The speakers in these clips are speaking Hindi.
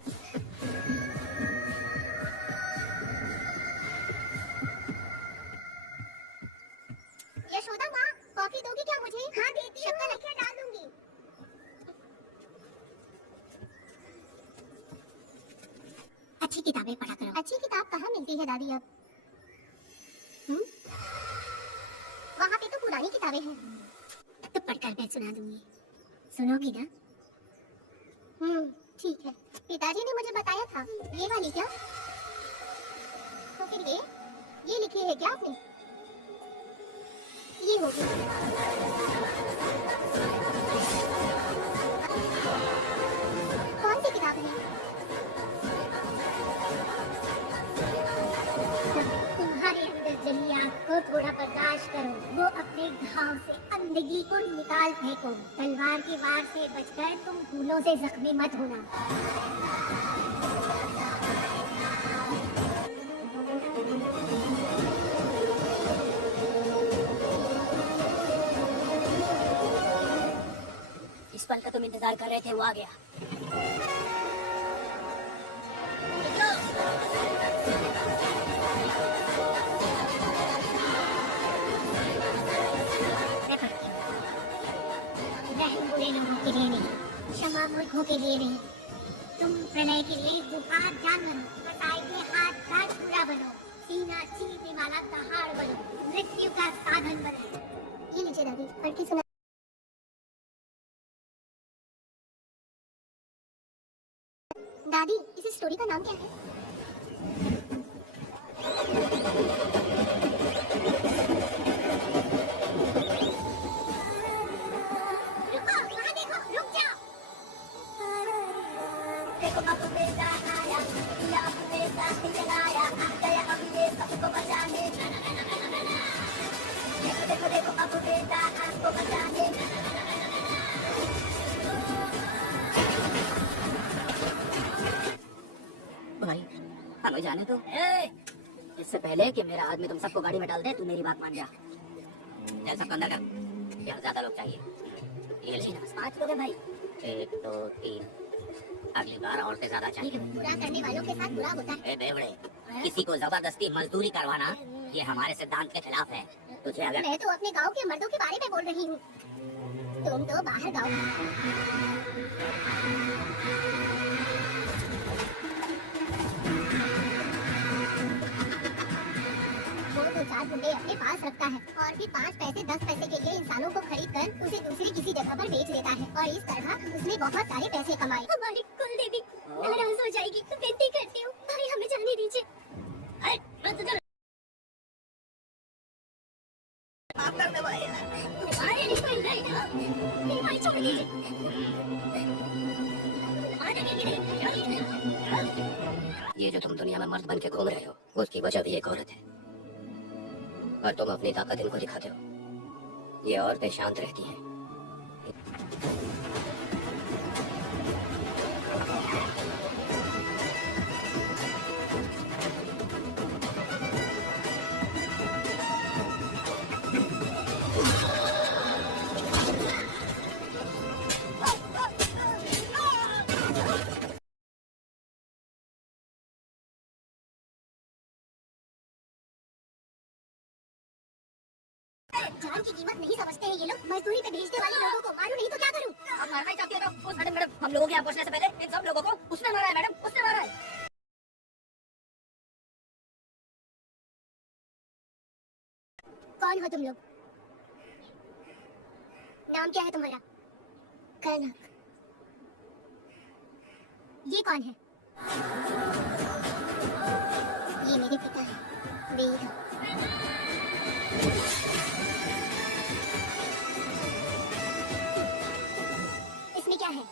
यशोदा माँ, कॉफी दोगी क्या मुझे? हाँ देती हूँ, शक्कर रखिए डाल दूंगी। अच्छी किताबें पढ़ा करो। अच्छी किताब कहाँ मिलती है दादी अब? वहाँ पे तो पुरानी किताबें हैं। तो पढ़कर मैं सुना दूंगी, सुनोगी ना? ठीक है। पिताजी ने मुझे बताया था। ये वाली क्या? तो फिर ये लिखी है क्या आपने? ये होगी। कौन सी किताब है? तुम्हारे अंदर जली आग को थोड़ा बर्दाश्त करो। वो अपने घाव से अंधगी को निकाल फेंको। तलवार के वार से बचकर तुम फूलों से जख्मी मत होना। इस पल का तुम इंतजार कर रहे थे, वो आ गया। रहम बुरे लोगों के लिए नहीं, क्षमा मूर्खों के लिए नहीं। तुम प्रलय के लिए गुफार जानवर हो। कसाई के हाथ दांत पूरा बनो, सीना चीरने वाला पहाड़ बनो, मृत्यु का साधन बनो। ये लीजिए दादी, पढ़ के सुना। दादी, इस स्टोरी का नाम क्या है? रुको, वहाँ देखो, रुक जाओ। देखो अब बेटा आया, या अपने साथ चलाया, आ गया अब ये सबको बचाने। देखो देखो देखो अब बेटा आपको बचाने। भाई हमें जाने तो। इससे पहले कि मेरा आदमी तुम सबको गाड़ी में डाल दे, तू मेरी बात मान जा। ऐसा अंदर कर, यहाँ ज्यादा लोग चाहिए। ये ले 5 लोग हैं भाई। 1 2 3, अगली बार और से ज्यादा चाहिए। बुरा करने वालों के साथ बुरा होता है। बेवड़े, किसी को जबरदस्ती मजदूरी करवाना ये हमारे सिद्धांत के खिलाफ है। तुझे अगर मैं तो अपने गांव के मर्दों के बारे में बोल रही हूँ। तुम तो बाहर गाँव। वो तो 4 गुंडे अपने पास रखता है और फिर 5 पैसे 10 पैसे के लिए इंसानों को खरीद कर उसे दूसरी किसी जगह पर बेच देता है और इस तरह उसने बहुत सारे पैसे कमाए। हमारी कुल देवी नाराज हो जाएगी, तो विनती करती हूँ भाई हमें जाने दीजिए। भाई छोड़ दीजिए। ये जो तुम दुनिया में मर्द बन के घूम रहे हो, उसकी वजह भी एक औरत है और तुम अपनी ताकत इनको दिखाते हो। ये औरतें शांत रहती हैं। जान की कीमत नहीं समझते हैं ये लोग। मजदूरी पे भेजने वाले लोगों को मारू नहीं तो क्या करूं? आप मारना ही चाहती हो तो मैडम हम लोगों के यहाँ पहुँचने से पहले इन सब लोगों को उसने मारा है मैडम, उसने मारा है। कौन हो तुम लोग? नाम क्या है तुम्हारा? कनक। ये कौन है? ये मेरे पिता हैं, वेद। इसमें क्या है?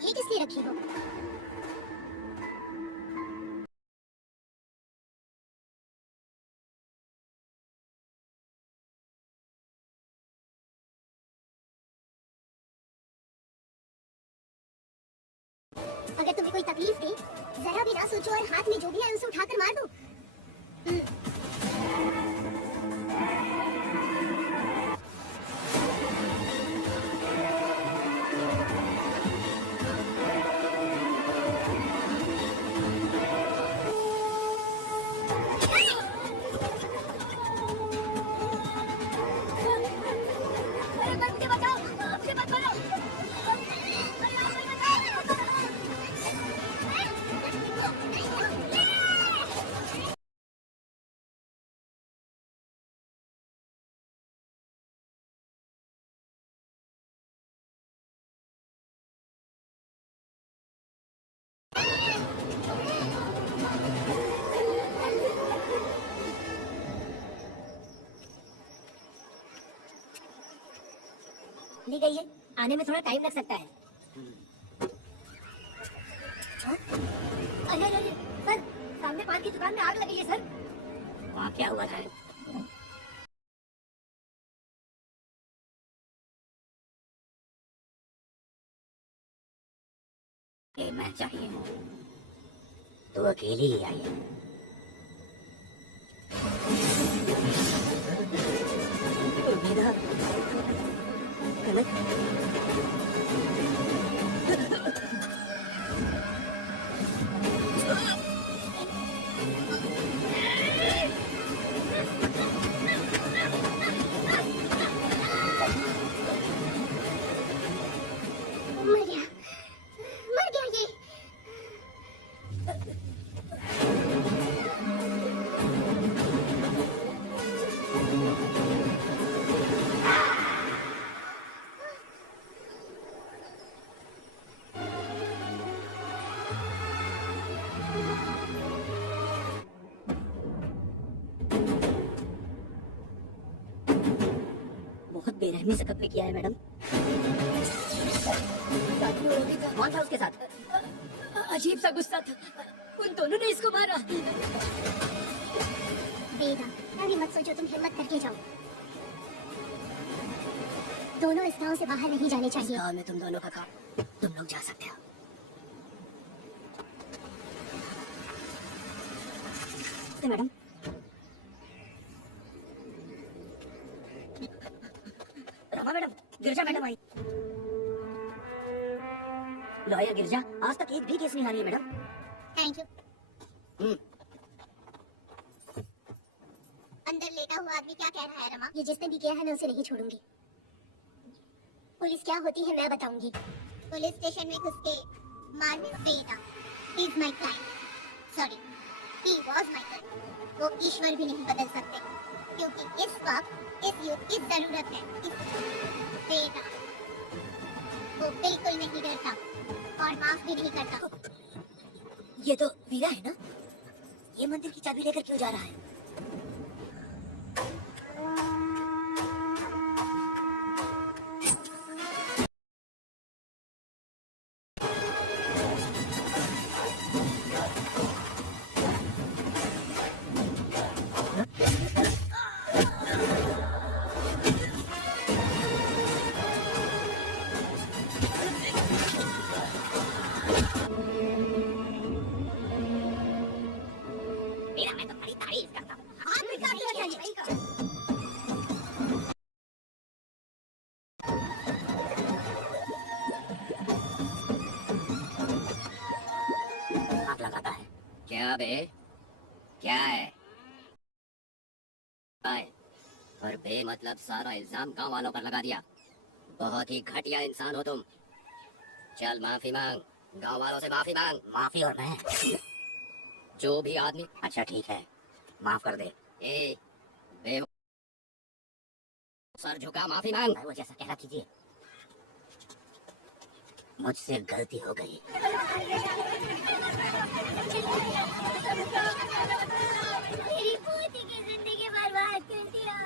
ये किस लिए रखी हो? अगर तुम्हें कोई तकलीफ दी, जरा भी ना सोचो और हाथ में जो भी है उसे उठाकर मार दो। ली गई है, आने में थोड़ा टाइम लग सकता है। अरे अरे सर, सामने पान की दुकान में आग लगी है सर। वहाँ क्या हुआ था? मैं चाहिए, तो अकेली ही आई है। उर्मिला, गलत। मर गया, मर गया ये। बहुत बेरहमी से कत्ल किया है मैडम। कौन था उसके साथ? अजीब सा गुस्सा था, उन दोनों ने इसको मारा। वेदा, अभी मत सोचो, तुम हिम्मत करके जाओ। दोनों इस गांव से बाहर नहीं जाने चाहिए। गांव में तुम दोनों का काम, तुम लोग जा सकते हो। मैडम, रमा मैडम, गिरजा मैडम आई। लॉयर गिरजा आज तक एक भी केस नहीं हारी है मैडम। Thank you. अंदर लेटा हुआ आदमी क्या कह रहा है रमा? ये जिसने भी किया है मैं उसे नहीं छोड़ूंगी। पुलिस क्या होती है मैं बताऊंगी। पुलिस स्टेशन में घुस के मारने Veda is my client, sorry he was my client. वो ईश्वर भी नहीं बदल सकते, क्योंकि इस वक्त इस युद्ध की जरूरत है। वेदा वो बिल्कुल नहीं डरता और माफ भी नहीं करता। ये तो वीरा है ना? ये मंदिर की चाबी लेकर क्यों जा रहा है? क्या बे, क्या है? और बेमतलब सारा इल्जाम गांव वालों पर लगा दिया। बहुत ही घटिया इंसान हो तुम। चल माफी मांग, गांव वालों से माफी मांग। माफी और मैं? जो भी आदमी। अच्छा ठीक है, माफ कर दे। ए बे, सर झुका, माफी मांग। वो जैसा कहना कीजिए, मुझसे गलती हो गई। मेरी पोती की जिंदगी बर्बाद कर दिया।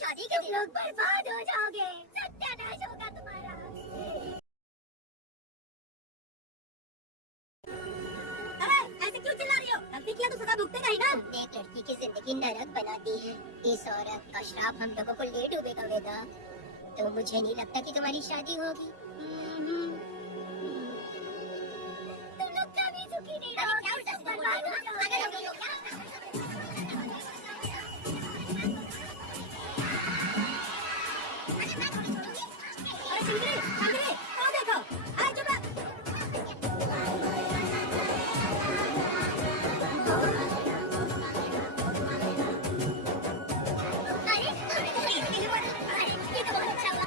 शादी के लोग बर्बाद हो जाओगे, सत्यानाश होगा तुम्हारा। अरे ऐसे क्यों चिल्ला रही हो? गलती किया तो सजा भुगतेगा ही ना। एक लड़की की जिंदगी नरक बना दी है। इस औरत का श्राप हम लोगों को ले डूबेगा वेदा। तो मुझे नहीं लगता कि तुम्हारी शादी होगी। तुम लोग कभी सुखी नहीं रहोगे, सब बर्बाद हो जाओगे। अरे चिंगरी, चिंगरी, कहाँ देखो? अरे चुप रह। ये तो बहुत अच्छा हुआ।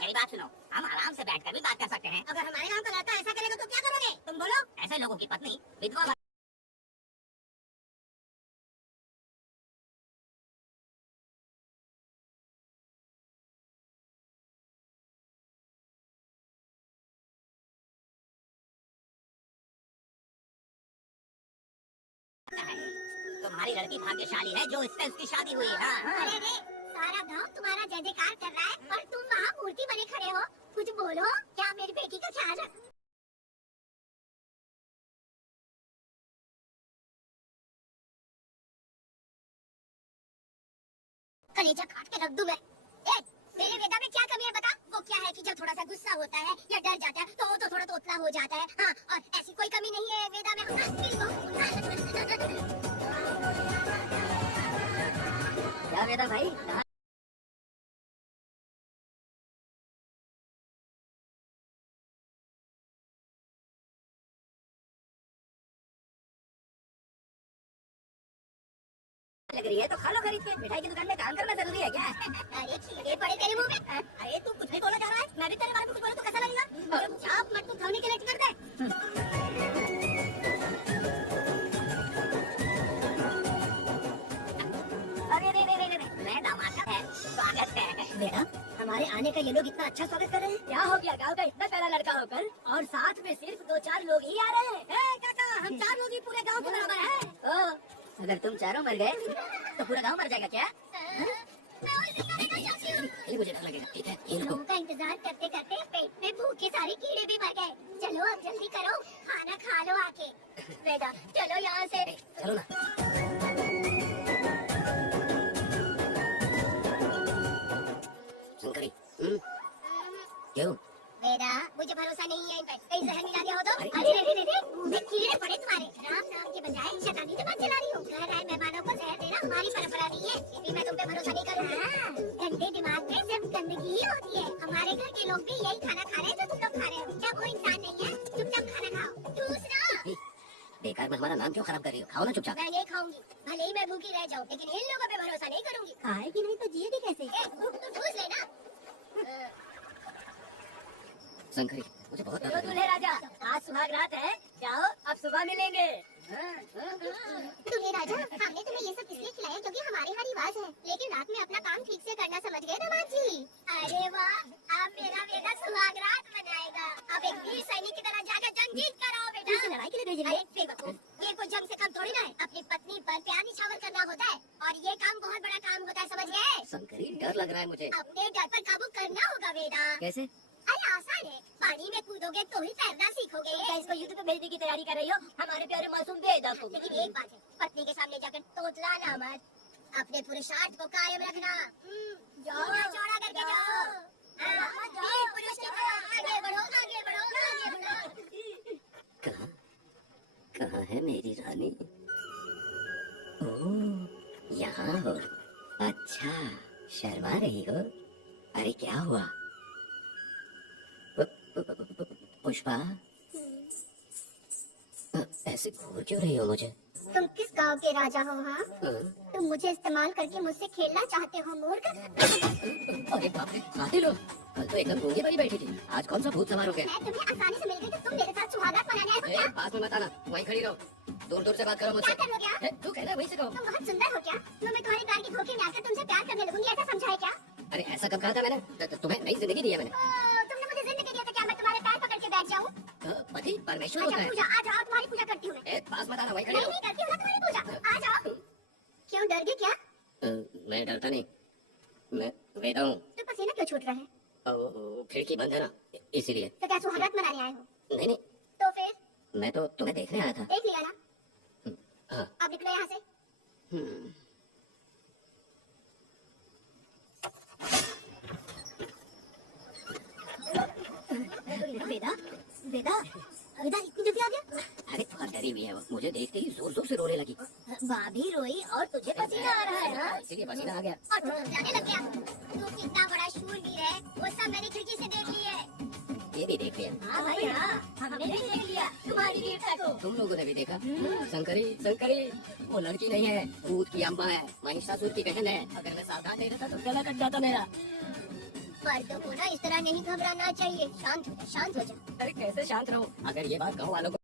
मेरी बात सुनो, हम तुम्हारी लड़की भाग्यशाली है जो इससे उसकी शादी हुई है। हाँ। अरे रे, सारा गांव तुम्हारा जय जयकार कर रहा है और तुम वहाँ मूर्ति बने खड़े हो। कुछ बोलो, क्या मेरी बेटी का ख्याल रख। कलेजा काट के रख दूं मैं। ए, मेरे वेदा में क्या कमी है बता। वो क्या है कि जब थोड़ा सा गुस्सा होता है या डर जाता है तो वो तो थोड़ा तोतला हो जाता है। हाँ, और ऐसी कोई कमी नहीं है वेदा में। क्या वेदा भाई, कहाँ लग रही है? तो खा लो खरीद के। मिठाई की दुकान में काम करना जरूरी है क्या? अरे खीरे पड़े तेरे मुंह में। अरे तू कुछ नहीं बोला जा रहा है, मैं भी तेरे बारे में कुछ बोलूं तो कैसा लगेगा? चुपचाप मत तू धोने के लिए कर दे। अरे रे रे रे रे, मैं दामाद का है, स्वागत है। बेटा, हमारे आने का ये लोग इतना अच्छा स्वागत कर रहे हैं। क्या हो गया गांव का इतना प्यारा लड़का होकर और साथ में सिर्फ 2-4 लोग ही आ रहे हैं? काका, हम 4 लोग ही पूरे गांव के बराबर हैं। ओ, अगर तुम चारों मर गए तो पूरा गांव मर जाएगा क्या? ये मुझे डर लगेगा। ठीक है, ये लो। लोगों का इंतजार करते करते पेट में भूखे सारे कीड़े भी मर गए। चलो अब जल्दी करो, खाना खा लो आके। बेटा चलो यहाँ से। चलो ना। शंकरी, क्यों? बेटा मुझे भरोसा नहीं है इन पे, कहीं जहर मिला दिया हो तो। अरे रे रे रे, मुंह में कीड़े पड़े तुम्हारे। राम नाम के बजाय शैतानी जबान चला रही हो। घर आए मेहमानों को जहर देना हमारी परंपरा नहीं है, फिर भी मैं तुम पे भरोसा नहीं करूँगी। गंदे दिमाग में सिर्फ गंदगी ही होती है। हमारे घर के लोग भी यही खाना खा रहे हैं जो तुम लोग खा रहे हो। क्या वो इंसान नहीं है? चुपचाप खाना खाओ। दूसरा, बेकार में हमारा नाम क्यों खराब कर रही हो? खाओ ना चुपचाप। मैं नहीं खाऊंगी, भले ही मैं भूखी रह जाऊँ, लेकिन इन लोगों पे भरोसा नहीं करूंगी। खाएगी नहीं तो जिएगी कैसे? भूख तो ठूस लेना। शंकरी, मुझे बहुत डर चलो लग रहा दूल्हे राजा, आज सुहाग रात है, जाओ अब सुबह मिलेंगे। दूल्हे राजा, हमने तुम्हें ये सब इसलिए खिलाया क्योंकि हमारे यहाँ रिवाज है, लेकिन रात में अपना काम ठीक से करना समझ गए दामाद जी। अरे वाह, अब मेरा बेटा सुहाग रात मनाएगा। अब एक वीर सैनिक की तरह जाकर जंग जीत कर आओ बेटा। इसे लड़ाई के लिए भेजेंगे? अरे बेवकूफ, ये कोई जंग से कम थोड़ी ना है। अपनी पत्नी पर प्यार निछावर करना होता है और ये काम बहुत बड़ा काम होता है, समझ गए? शंकरी, डर लग रहा है मुझे। अपने डर पर काबू करना होगा बेटा। कैसे? अरे आसान है, पानी में कूदोगे तो ही तैरना सीखोगे। क्या इसको यूट्यूब पे भेजने की तैयारी कर रही हो? हमारे प्यारे मासूम बेदा को। लेकिन एक बात है, पत्नी के सामने जाकर तोतलाना मत। अपने पुरुषार्थ को कायम रखना। जाओ चौड़ा करके जाओ। वीर पुरुष की तरह आगे बढ़ो, आगे बढ़ो, आगे बढ़ो। कहाँ कहाँ है मेरी रानी? ओह, यहाँ हो। अच्छा, शर्मा रही हो? अरे क्या हुआ? पुष्पा, ऐसे घूर क्यों रही हो मुझे? तुम किस गांव के राजा हो? हाँ, तुम मुझे इस्तेमाल करके मुझसे खेलना चाहते हो मूर्ख। अरे बाप रे, कातिल हो। कल तो एकदम गूंगी बनी बैठी थी, आज कौन सा भूत सवार हो गया? मैं तुम्हें आसानी से मिल गई तो तुम मेरे साथ सुहागरात मनाने आए हो क्या? पास में मत आना, वहीं खड़ी रहो। दूर दूर से बात करो मुझसे। क्या कर लोगे आप? तू कहना वहीं से कहो। तुम बहुत सुंदर हो क्या? मैं तुम्हारे प्यार के धोखे में आकर तुमसे प्यार करने लगूंगी, ऐसा समझा है क्या? अरे ऐसा कब कहा था मैंने? तुम्हें नई जिंदगी दी है मैंने। तुमने मुझे जिंदगी दिया तो क्या मैं तुम्हारे पैर पकड़ के बैठ जाऊँ? पति परमेश्वर अच्छा होता है। पूजा, आ जाओ, तुम्हारी पूजा करती हूँ मैं। पास मत आना, वहीं खड़ी नहीं रहो। नहीं करती हूँ ना तुम्हारी पूजा, आ जाओ। क्यों डर गए क्या? मैं डरता नहीं, मैं वेदा हूँ। तो पसीना क्यों छूट रहा है? खिड़की बंद है ना, इसीलिए। तो क्या सुहागरात मनाने आए हो? नहीं नहीं, तो फिर मैं तो तुम्हें देखने आया था। देख लिया ना? हाँ। अब निकलो यहाँ से। बेदा, बेदा, बेदा इतनी जल्दी आ गया? अरे बहुत डरी हुई है वो, मुझे देखते ही जोर जोर से रोने लगी। भाभी रोई और तुझे पसीना आ रहा है? हाँ? इसीलिए पसीना आ गया। और तुम जाने लग गया। तू कितना बड़ा शूरवीर है, वो सब मैंने खिड़की से देख ली है। ये भी देख लिया। हाँ भाई हाँ, हमने भी देख लिया तुम्हारी वीरता को। तुम लोगों ने भी देखा? शंकरी, शंकरी, वो लड़की नहीं है, भूत की अम्मा है, महिषासुर की बहन है। अगर मैं सावधान नहीं रहता तो गला कट जाता मेरा। पर तुमको ना इस तरह नहीं घबराना चाहिए। शांत हो जा। अरे कैसे शांत रहूं? अगर ये बात गाँव वालों को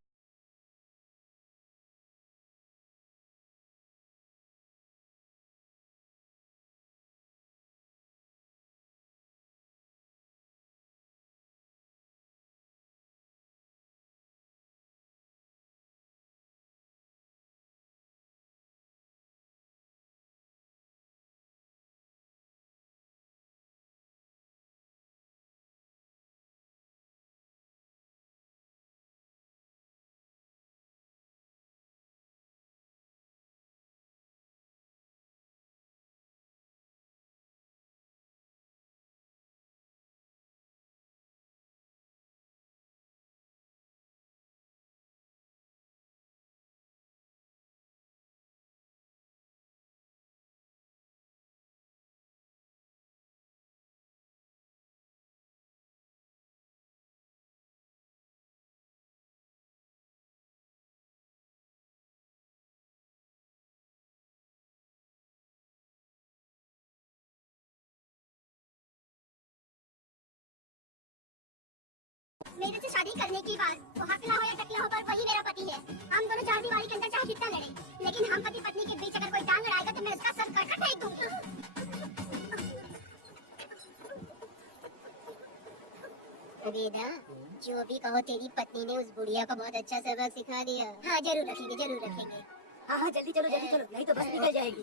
मेरे से शादी करने की बात, वो हकला हो या टकला हो, पर वही मेरा पति है। हम दोनों चार दीवारी के अंदर चाहे कितना लड़े, लेकिन हम पति पत्नी के बीच अगर कोई टांग अड़ाएगा तो मैं उसका सर काट फेंक दूंगी। वेदा, जो भी कहो, तेरी पत्नी ने उस बुढ़िया को बहुत अच्छा सबक सिखा दिया। हाँ जरूर रखेंगे, जरूर रखेंगे। हाँ हाँ जल्दी चलो जल्दी चलो, नहीं तो बस निकल जाएगी।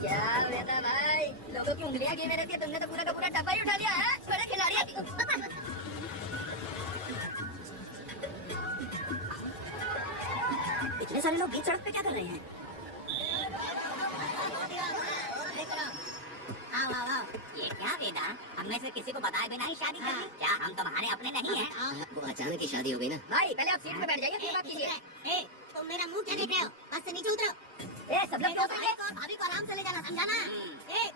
क्या वेदा भाई, लोगों की उंगलियां गिने रहती है, तुमने तो पूरा का पूरा डब्बा ही उठा लिया है। बड़े खिलाड़ी। इतने सारे लोग बीच सड़क पे क्या कर रहे हैं? आओ आओ आओ, ये क्या वेदा, हम में से किसी को बताए बिना ही शादी कर ली? क्या हम तुम्हारे अपने नहीं हैं? वो अचानक ही शादी हो गई ना। भाई पहले आप सीट पे बैठ जाइए, फिर बात कीजिए। तुम मेरा मुंह क्या देख रहे हो? बस से नीचे उतरो। सब लोग क्यों उतर गए? भाभी को आराम से ले जाना, समझा ना?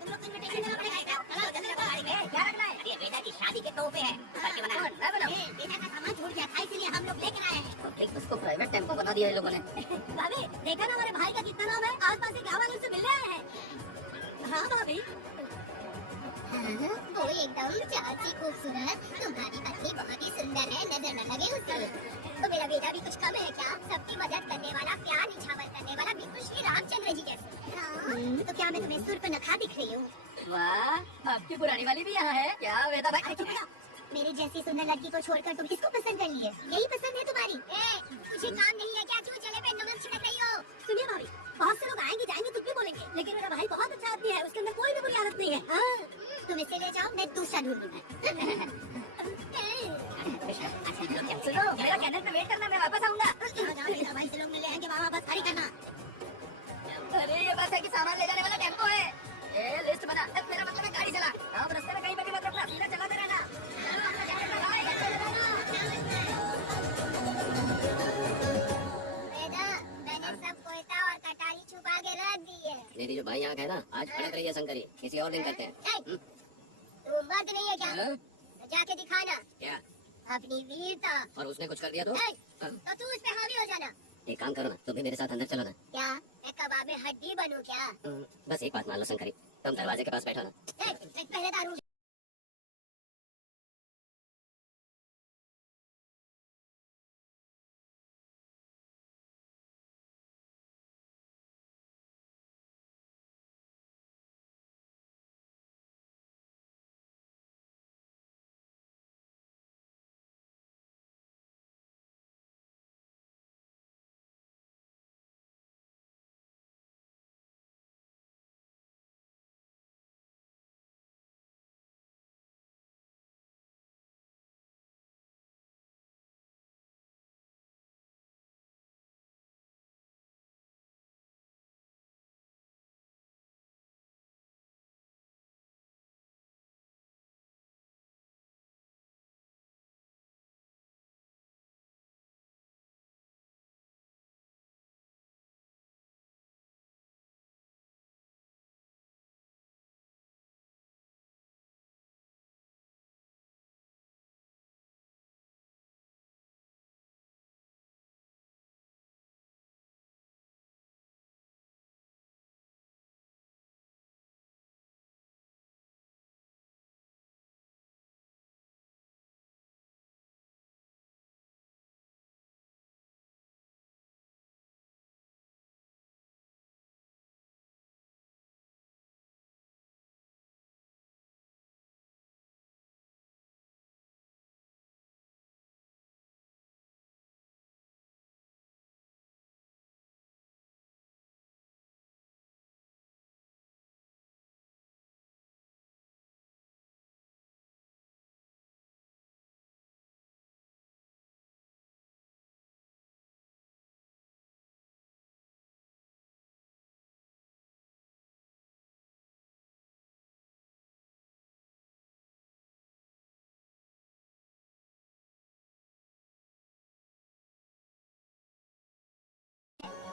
तुम लोग को इनविटेशन देना पड़ेगा। चलो जल्दी रखो गाड़ी में। क्या रखना है? अरे बेटा की शादी के तोहफे हैं, करके बनाना। मैं बनाऊं? बेटा का सामान छूट गया था, इसीलिए हम लोग लेकर आए हैं। एक उसको प्राइवेट टेम्पो बना दिया इन लोगों ने। भाभी देखा ना हमारे भाई का कितना नाम है, आसपास के गाँव वालों से मिलने आए हैं। हाँ भाभी, वो एकदम चाची खूबसूरत, तुम्हारी पत्नी बहुत ही सुंदर है, नजर न लगे उससे। तो मेरा बेटा भी कुछ कम है क्या? सबकी मदद करने वाला, प्यार निछावर करने वाला, बिल्कुल श्री रामचंद्र जी जैसे। हाँ, तो क्या मैं तुम्हें सुर पर नखा दिख रही हूँ? वाह, आपकी पुरानी वाली भी यहाँ है क्या वेदा भाई? अरे चुप रहो। मेरी जैसी सुंदर लड़की को छोड़कर तुम किसको पसंद कर लिए? यही पसंद है तुम्हारी? तुझे काम नहीं है क्या? क्यों चले पे नमक छिड़क रही हो? सुनिए भाभी, बहुत से लोग आएंगे जाएंगे कुछ भी बोलेंगे, लेकिन मेरा भाई बहुत अच्छा आदमी है, उसके अंदर कोई भी बुरी आदत नहीं है। तुम इसे ले जाओ, मैं दूसरा ढूंढूंगा। सुनो, मेरा कैनल पे वेट करना, मैं वापस आऊंगा। मेरा भाई से लोग मिले हैं कि वहाँ बस खड़ी करना। अरे ये बस है कि सामान ले जाने वाला टेम्पो है। लिस्ट बना, मेरा मतलब है गाड़ी चला। अब रास्ते में कहीं पर भी मत रुकना, सीधा चलाते रहना। वेदा, मैंने सब कोयता और कटारी छुपा के रख दी है। मेरी जो भाई आँख है ना, आज फड़क रही है शंकरी। किसी और दिन करते हैं। तू मर्द नहीं है क्या? हाँ? जाके दिखाना क्या? अपनी वीरता। और उसने कुछ कर दिया तो? तो तू उस पे हावी हो जाना। एक काम करो ना, तुम भी मेरे साथ अंदर चलो ना। क्या मैं कबाब में हड्डी बनूं क्या? बस एक बात मान लो शंकरी, तुम दरवाजे के पास बैठो ना। पहले दारू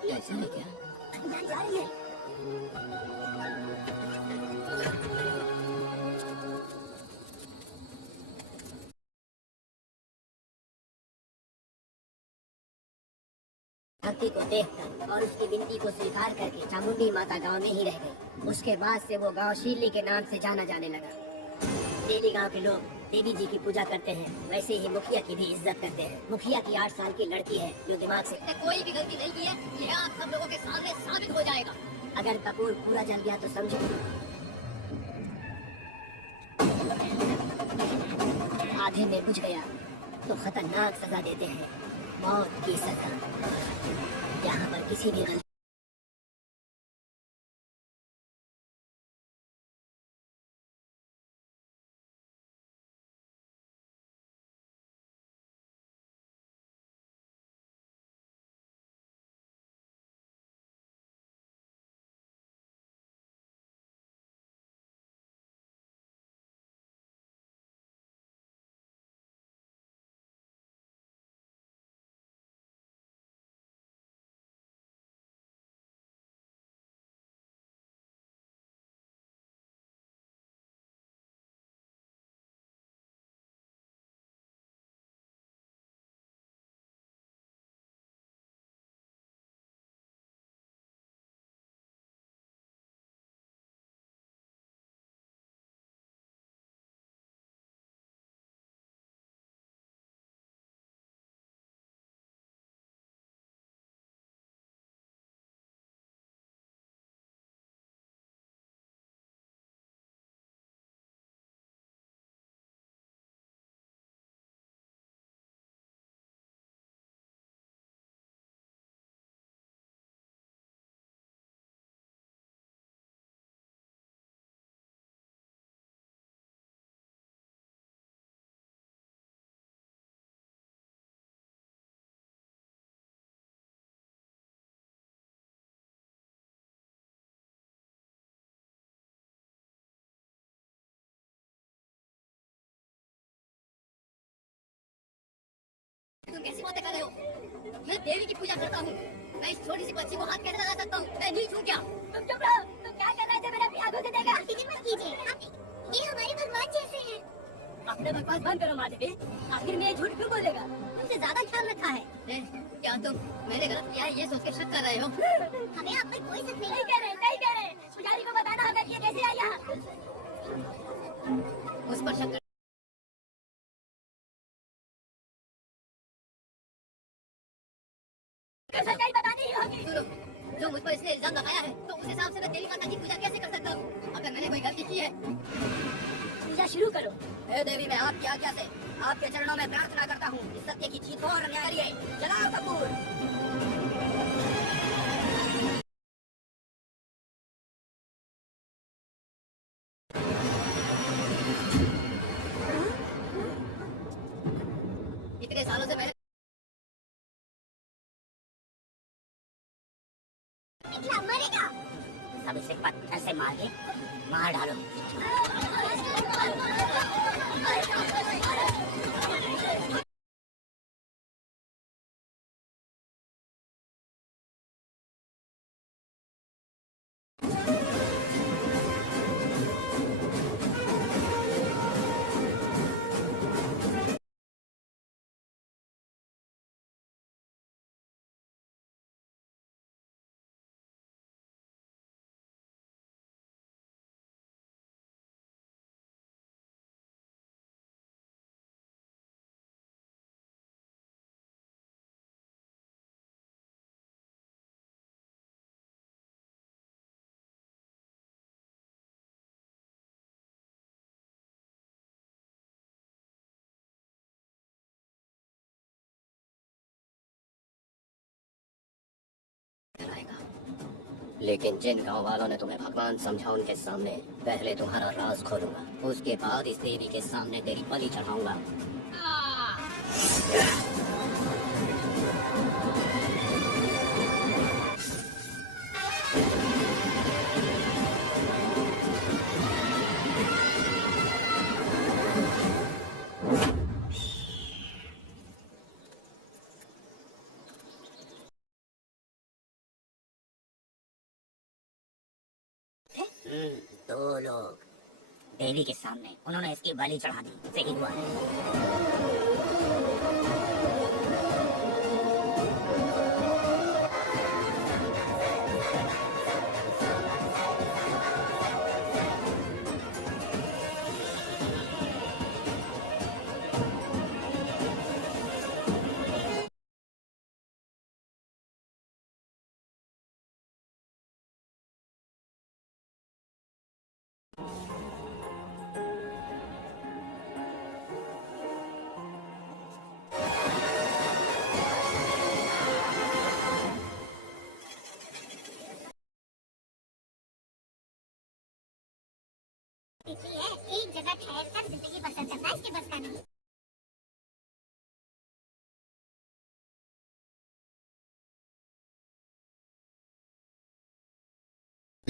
ऐसा है क्या? जा रही है। भक्ति को देखकर और उसकी विनती को स्वीकार करके चामुंडी माता गांव में ही रह गई। उसके बाद से वो गांव शीली के नाम से जाना जाने लगा। डेली गांव के लोग देवी जी की पूजा करते हैं, वैसे ही मुखिया की भी इज्जत करते हैं। मुखिया की 8 साल की लड़की है जो दिमाग से कोई भी गलती नहीं की है, यह आप सब लोगों के सामने साबित हो जाएगा। अगर कपूर पूरा जल गया तो समझो आधे में बुझ गया तो खतरनाक सजा देते हैं, मौत की सजा। यहाँ पर किसी भी गलती तुम कैसी बातें कर रहे हो? मैं देवी की पूजा करता हूँ। मैं इस छोटी सी बच्ची को हाथ कैसे लगा सकता हूँ? मैं नीच हूँ क्या? तुम चुप रहो। तुम क्या कर रहे थे? मेरे अपनी आंखों से देखा। फिक्र मत कीजिए, ये हमारे भगवान जैसे हैं। अपने बकवास बंद करो माँ देवी। आखिर में ये झूठ क्यों बोलेगा? तुमसे ज्यादा ख्याल रखा है। क्या तुम मैंने गलत किया है ये सोच के शक कर रहे हो? हमें आप पर कोई शक नहीं कर रहे, नहीं कर रहे। पुजारी को बताना होगा कि ये कैसे आई यहाँ। उस पर शक सच्चाई बतानी ही होगी। सुनो, जो मुझ पर इसने इल्जाम लगाया है, तो उस हिसाब से मैं देवी माता की पूजा कैसे कर सकता हूँ? अगर मैंने कोई गलती की है, पूजा शुरू करो। हे देवी, मैं आपकी आज्ञा से आपके चरणों में प्रार्थना करता हूँ कि सत्य की जीत हो और न्याय करिए। जलाओ कपूर। इतने सालों से मैंने निकला मरेगा। अब इसे पत्थर से मार डालो। लेकिन जिन गांव वालों ने तुम्हें भगवान समझा उनके सामने पहले तुम्हारा राज खोलूंगा, उसके बाद इस देवी के सामने तेरी बलि चढ़ाऊंगा। दो लोग देवी के सामने, उन्होंने इसकी बलि चढ़ा दी। सही हुआ है।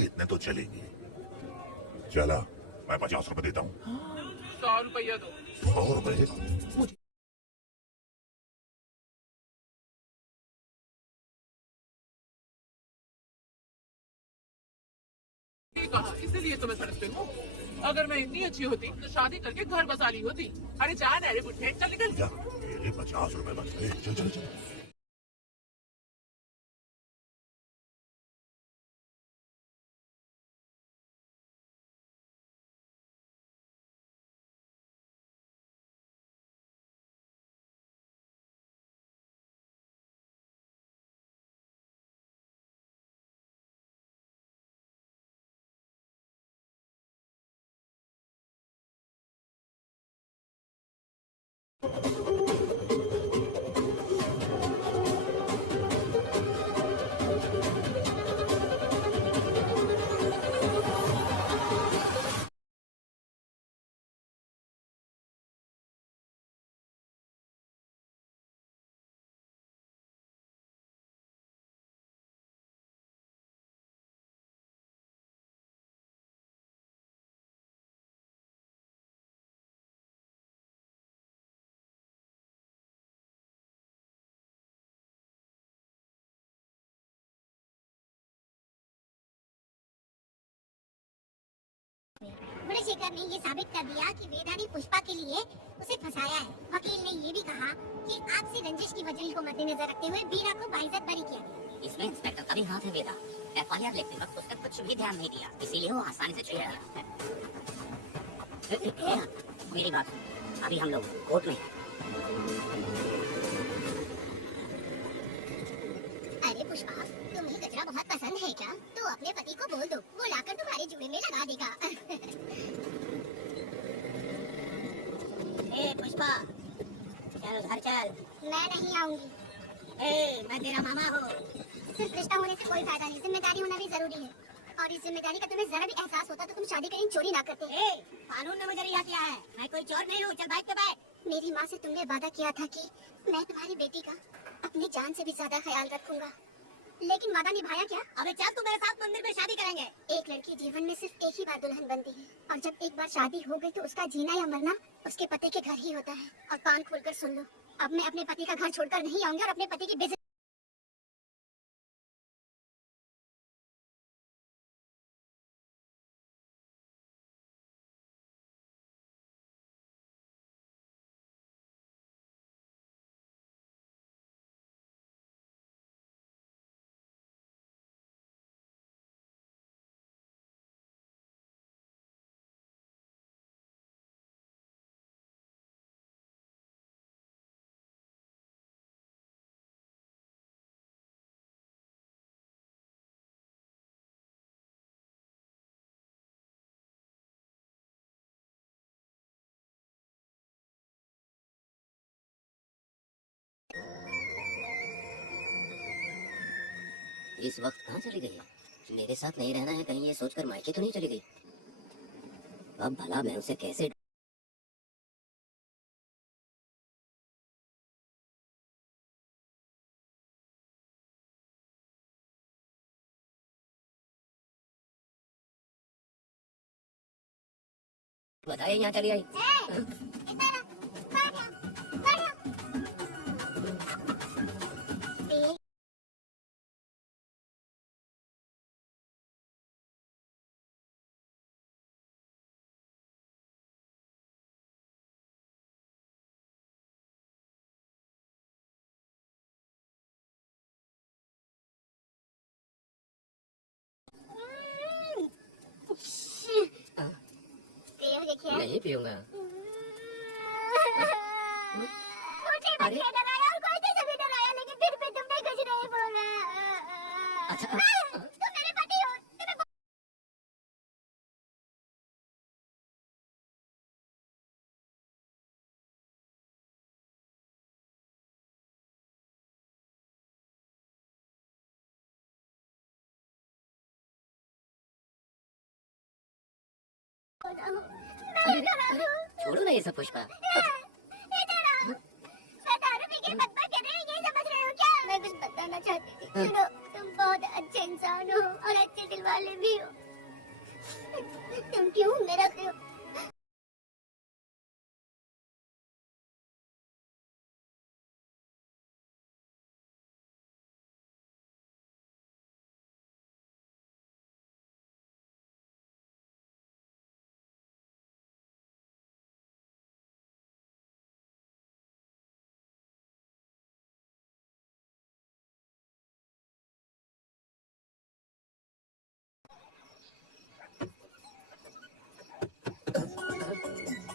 इतने तो चलेंगे। चला, मैं 50 रुपए देता हूँ। 100 रुपया दो। 100 रुपए? कहा इसीलिए तो मैं सड़क पे हूँ। अगर मैं इतनी अच्छी होती तो शादी करके घर बसा ली होती। अरे जान अरे बुढ़े चल निकल। जा, मेरे 50 रुपए बच गए। चल चल चल। गुणशेखर ने ये साबित कर दिया कि वेदा ने पुष्पा के लिए उसे फंसाया है। वकील ने ये भी कहा कि आपसी रंजिश की वजह को मद्देनजर रखते हुए बीरा को बाइज्जत बरी किया गया। इसमें इंस्पेक्टर का भी हाथ है वेदा। एफआईआर लिखते वक्त उसका कुछ भी ध्यान नहीं दिया, इसीलिए वो आसानी से छुड़ा है। मेरी बात सुन, अभी हम लोग कोर्ट में हैं। अरे पुष्पा, तुम्हें कचरा बहुत पसंद है क्या? तो अपने पति को बोल दो, वो लाकर तुम्हारे जुए में लगा देगा। ए पुष्पा, चल घर चल। मैं नहीं आऊंगी। ए, मैं तेरा मामा हूँ। सिर्फ रिश्ता होने से कोई फायदा नहीं, जिम्मेदारी होना भी जरूरी है। और इस जिम्मेदारी का तुम्हें जरा भी एहसास होता तो तुम शादी करें चोरी ना करते। ए, कानून ने मुझे रिहा किया है, मैं कोई चोर नहीं हूँ। चल बाइक पे बैठ। मेरी माँ से तुमने वादा किया था कि मैं तुम्हारी बेटी का अपनी जान से भी ज्यादा ख्याल रखूंगा, लेकिन वादा निभाया क्या? अबे चल, तू मेरे साथ मंदिर में शादी करेंगे। एक लड़की जीवन में सिर्फ एक ही बार दुल्हन बनती है, और जब एक बार शादी हो गई तो उसका जीना या मरना उसके पति के घर ही होता है। और कान खोलकर सुन लो, अब मैं अपने पति का घर छोड़कर नहीं आऊंगी और अपने पति की बेइज्जती। इस वक्त कहाँ चली गई? मेरे साथ नहीं रहना है कहीं ये सोचकर मायके तो नहीं चली गई? अब भला मैं उसे कैसे बताइए यहाँ चली आई? देखिए नहीं पीऊंगा। मुझे बच्चे डराया और कोई किसी भी डराया, लेकिन फिर भी तुमने कुछ नहीं बोला। अच्छा तुम मेरे पति हो, तुम्हें छोड़ो ना ये सब पुष्पा। मैं दारू पी के बकबक कर रही हूँ, ये समझ रहे हो क्या? मैं कुछ बताना चाहती थी। सुनो, तुम बहुत अच्छे इंसान इंसान हो और अच्छे दिल वाले भी हो, तुम क्यों मेरा क्यों?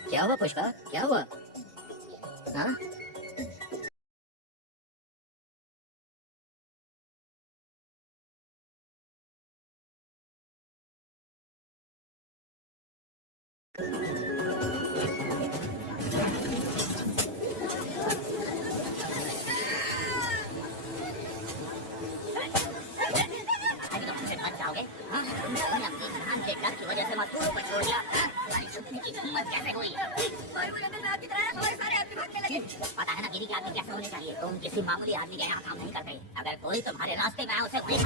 क्या हुआ पुष्पा, क्या हुआ? हाँ? अभी तो हमसे भाग जाओगे? हाँ? तुमने अपनी जान के डर की वजह से मजदूरों को छोड़ दिया। हाँ? तुम्हारी छुपने की हिम्मत कैसे हुई? और वो जंगल में आपकी तरह बहुत सारे आदमी भागने लगे। पता है ना गिरी के आदमी कैसे होने चाहिए? तुम किसी मामूली आदमी के यहाँ काम नहीं करते। अगर कोई तुम्हारे रास्ते में आए उसे वहीं तो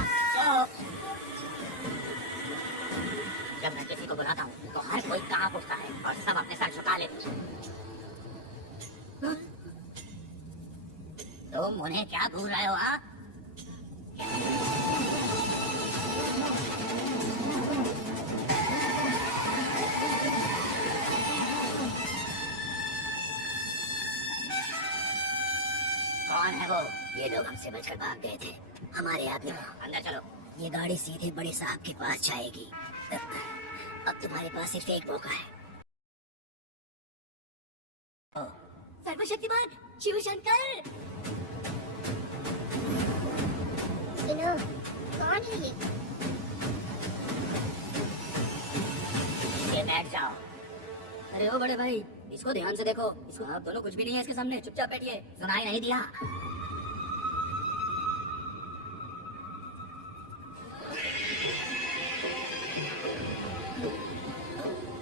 जब मैं किसी को बुलाता हूँ तो हर कोई कांप उठता है और सब अपने सर झुका लेते हैं। तुम उन्हें क्या घूर रहे हो? हाँ? कौन है वो? ये लोग हमसे बचकर भाग गए थे, हमारे आदमी। अंदर चलो। ये गाड़ी सीधे बड़े साहब के पास जाएगी। अब तुम्हारे पास सिर्फ एक मौका है। सर्वशक्तिमान शिव शंकर। इनो, कौन है ये? ये बैठ जाओ। अरे ओ बड़े भाई, इसको ध्यान से देखो। इसको आप दोनों कुछ भी नहीं है इसके सामने, चुपचाप बैठिए। सुनाई नहीं दिया?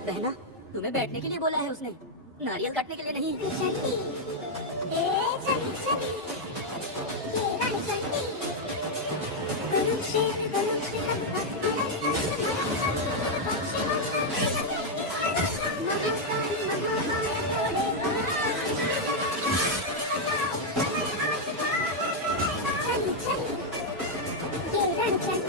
बहना, तुम्हें बैठने के लिए बोला है उसने, नारियल काटने के लिए नहीं। चली, ए चली चली, ये रानी चली। गरुड़ शेर चली चली, ये रानी चली। ए चली चली, ये रानी चली।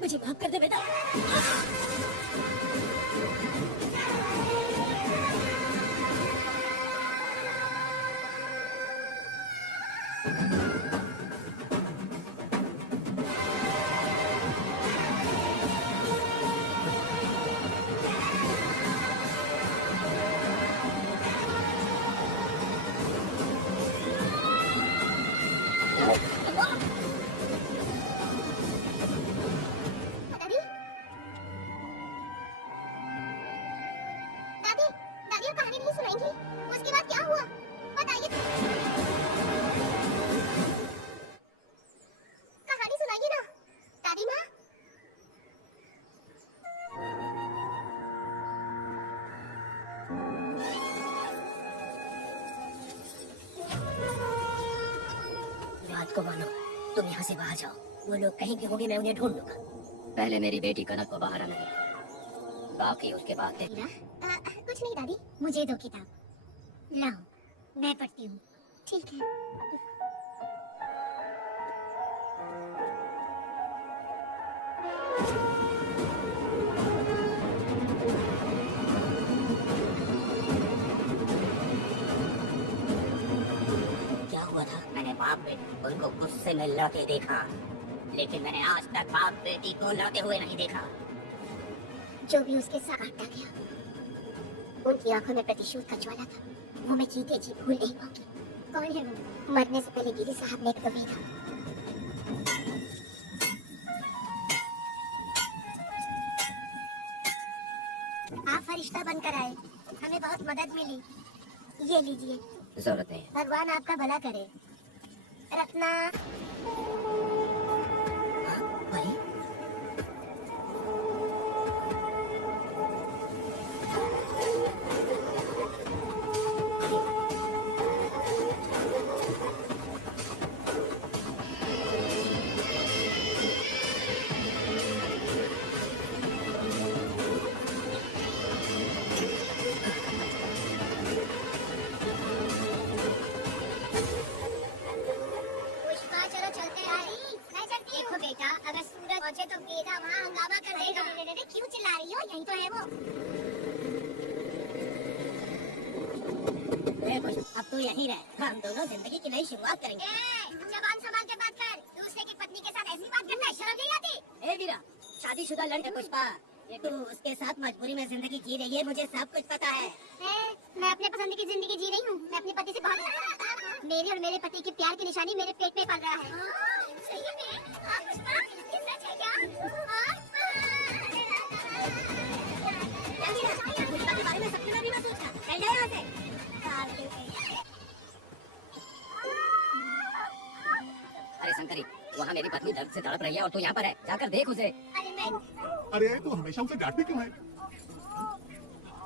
मुझे माफ कर दे बेटा। जाएंगी। उसके बाद क्या हुआ बताइए। कहानी सुनाइए ना दादी माँ। बात को मानो, तुम यहाँ से बाहर जाओ। वो लोग कहीं भी होंगे, मैं उन्हें ढूंढ लूंगा। पहले मेरी बेटी कनक को बाहर आने दो, बाकी उसके बाद देख। कुछ नहीं दादी, मुझे दो किताब लाओ, मैं पढ़ती हूँ। ठीक है। क्या हुआ था? मैंने बाप बेटी उनको गुस्से में लड़ते देखा, लेकिन मैंने आज तक बाप बेटी को लड़ते हुए नहीं देखा। जो भी उसके साथ काटा गया, उनकी आंखों में प्रतिशोध का ज्वाला था। वो मैं जीते जी भूल नहीं पाऊंगी। कौन है वो? मरने से पहले गिरी साहब ने एक कभी था। आप फरिश्ता बनकर आए, हमें बहुत मदद मिली। ये लीजिए। जरूरत नहीं। भगवान आपका भला करे। रत्ना। भाई, पुष्पा चलो चलते हैं। मैं चलती हूँ। देखो बेटा, अगर सूरज पहुंचे तो गेदा वहाँ हंगामा कर देगा। क्यों चिल्ला रही हो? यही तो है वो। अब तो यहीं रह, हम दोनों जिंदगी की नई शुरुआत करेंगे। जबान संभाल के बात कर। दूसरे की पत्नी के साथ ऐसी बात करना है, शर्म नहीं आती? ए वीरा, शादीशुदा लड़के पुष्पा, ये तू उसके साथ मजबूरी में जिंदगी जी रही है, मुझे सब कुछ पता है। मैं अपने पसंद की जिंदगी जी रही हूँ। मैं अपने पति से बहुत मेरे और मेरे पति के प्यार की निशानी मेरे पेट में पल रहा है। सही में? पुष्पा, ये सच है क्या? पुष्पा के बारे में सपने में भी मत सोचना। चल जाए यहाँ से। अरे शंकरी, वहाँ मेरी पत्नी दर्द से तड़प रही है और तू यहाँ पर है। जाकर देख उसे। अरे तू हमेशा उसे डांटती क्यों है?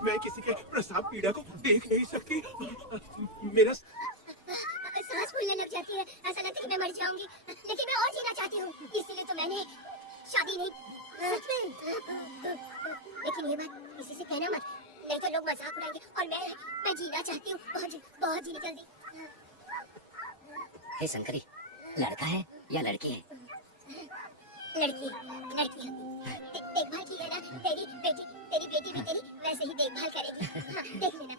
मैं किसी के प्रसाद पीड़ा को देख नहीं सकती। मेरा सांस फूलने लग जाती है। ऐसा लगता है कि मैं मर जाऊंगी, लेकिन मैं और जीना चाहती हूँ। इसीलिए तो मैंने शादी नहीं। सच में? लेकिन ये बात किसी से कहना मत, नहीं तो लोग मजाक उड़ाएंगे। और मैं जीना चाहती हूँ, बहुत जीनी जल्दी। हे शंकरी, लड़का है या लड़की है? लड़की लड़की देखभाल की है ना। तेरी बेटी भी तेरी वैसे ही देखभाल करेगी। हाँ, देख लेना,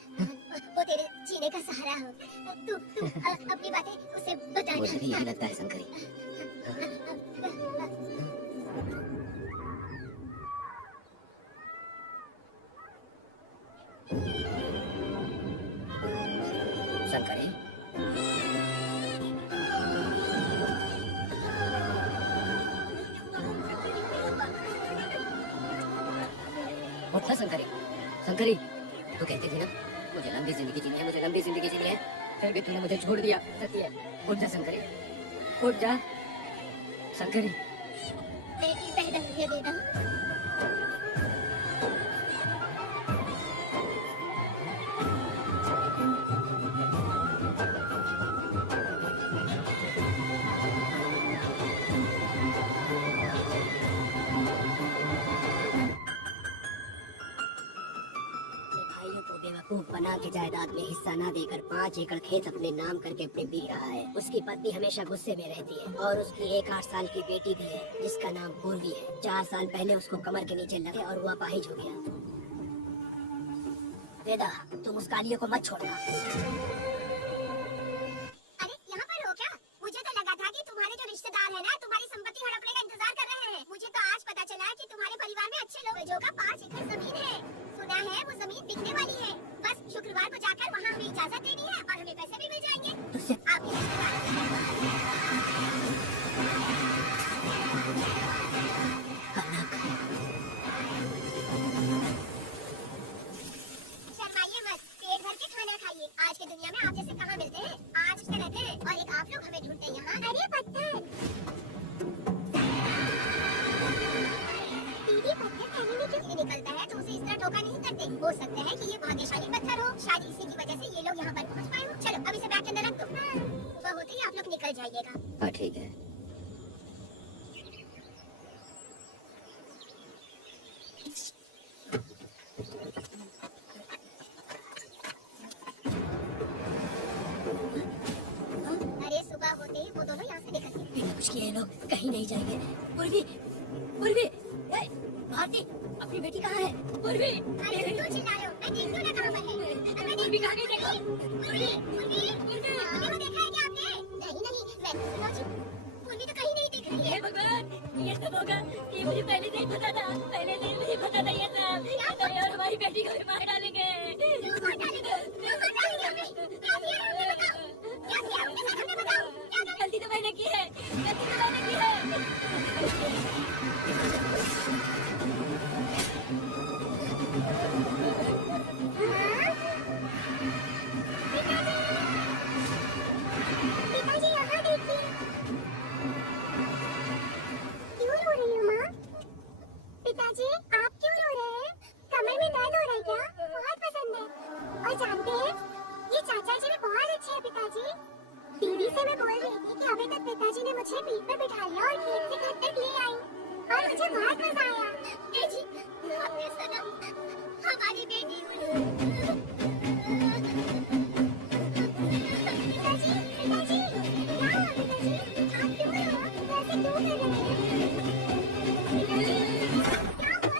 वो तेरे जीने का सहारा हो। तू अपनी बातें उसे बताना। मुझे भी यही लगता है शंकरी। शंकरी, उठना शंकरी। शंकरी, तू कहती थी ना मुझे लंबी जिंदगी जीनी है, मुझे लंबी जिंदगी जीनी है, फिर भी तूने मुझे छोड़ दिया। सत्य, उठ जा शंकरी, उठ जा शंकरी। बेटी पैदा हुई है बेटा। बेवकूफ बना के जायदाद में हिस्सा ना देकर 5 एकड़ खेत अपने नाम करके अपने पी रहा है। उसकी पत्नी हमेशा गुस्से में रहती है और उसकी एक 8 साल की बेटी भी है जिसका नाम पूर्वी है। 4 साल पहले उसको कमर के नीचे लगे और वो अपाहिज हो गया। वेदा, तुम उस कालियों को मत छोड़ना। अरे यहाँ पर हो क्या? मुझे तो लगा था कि तुम्हारे जो रिश्तेदार है ना, तुम्हारी संपत्ति हड़पने का इंतजार कर रहे हैं। मुझे तो आज पता चला कि तुम्हारे परिवार में अच्छे लोग हैं, जो का 5 एकड़ जमीन है। सुना है वो जमीन बिकने वाली है। बस शुक्रवार को जाकर वहाँ हमें इजाजत देनी है और हमें पैसे भी मिल जाएंगे। आपके शर्माइए मत, पेट भर के खाना धोखा नहीं करते। हो सकता है कि ये भाग्यशाली पत्थर हो, शायद इसी की वजह से ये लोग यहाँ पर पहुँच पाए हो। चलो अब इसे बैग के अंदर रख दो। सुबह होते ही आप लोग निकल जाइएगा। हाँ ठीक है। अरे सुबह होते ही वो दोनों यहाँ से निकल गए। बिना कुछ किए लोग कहीं नहीं जाएंगे। पूर्वी, पूर्वी, ए, भारती, अपनी बेटी कहाँ है? पूर्वी, अरे तुम क्यों चिल्ला रहे हो? मैं देखती हूँ ना कहाँ पर है। पूर्वी कहाँ गई देखो? पूर्वी, पूर्वी, पूर्वी को देखा है क्या आपने? नहीं नहीं, मैं सुनो जी, पूर्वी तो कहीं नहीं दिख रही है। हे भगवान, ये सब होगा ये मुझे पहले नहीं पता था। पहले नहीं पता था ये सब। और हमारी बेटी को भी मार डालेंगे। क्यों मार डालेंगे? क्यों मार डालेंगे हमें? क्या किया आपने बताओ? क्या किया आपने सच में बताओ? गलती तो मैंने की है, गलती तो मैंने की है। पिताजी यहाँ देखिए। क्यों रो रही हो माँ? पिताजी आप क्यों रो रहे हैं? कमर में दर्द हो रहा है क्या? बहुत पसंद है। और जानते हैं ये चाचा जी भी बहुत अच्छे हैं पिताजी। दीदी से मैं बोल रही थी कि अभी तक पिताजी ने मुझे पीठ पे बिठा लिया और खेत से घर तक ले आई और मुझे बहुत मजा आया। जी आपने सुना हमारी बेटी पिताजी पिताजी क्या हुआ पिताजी? आप क्यों रो? ऐसे क्यों कर रहे हैं? क्या हुआ?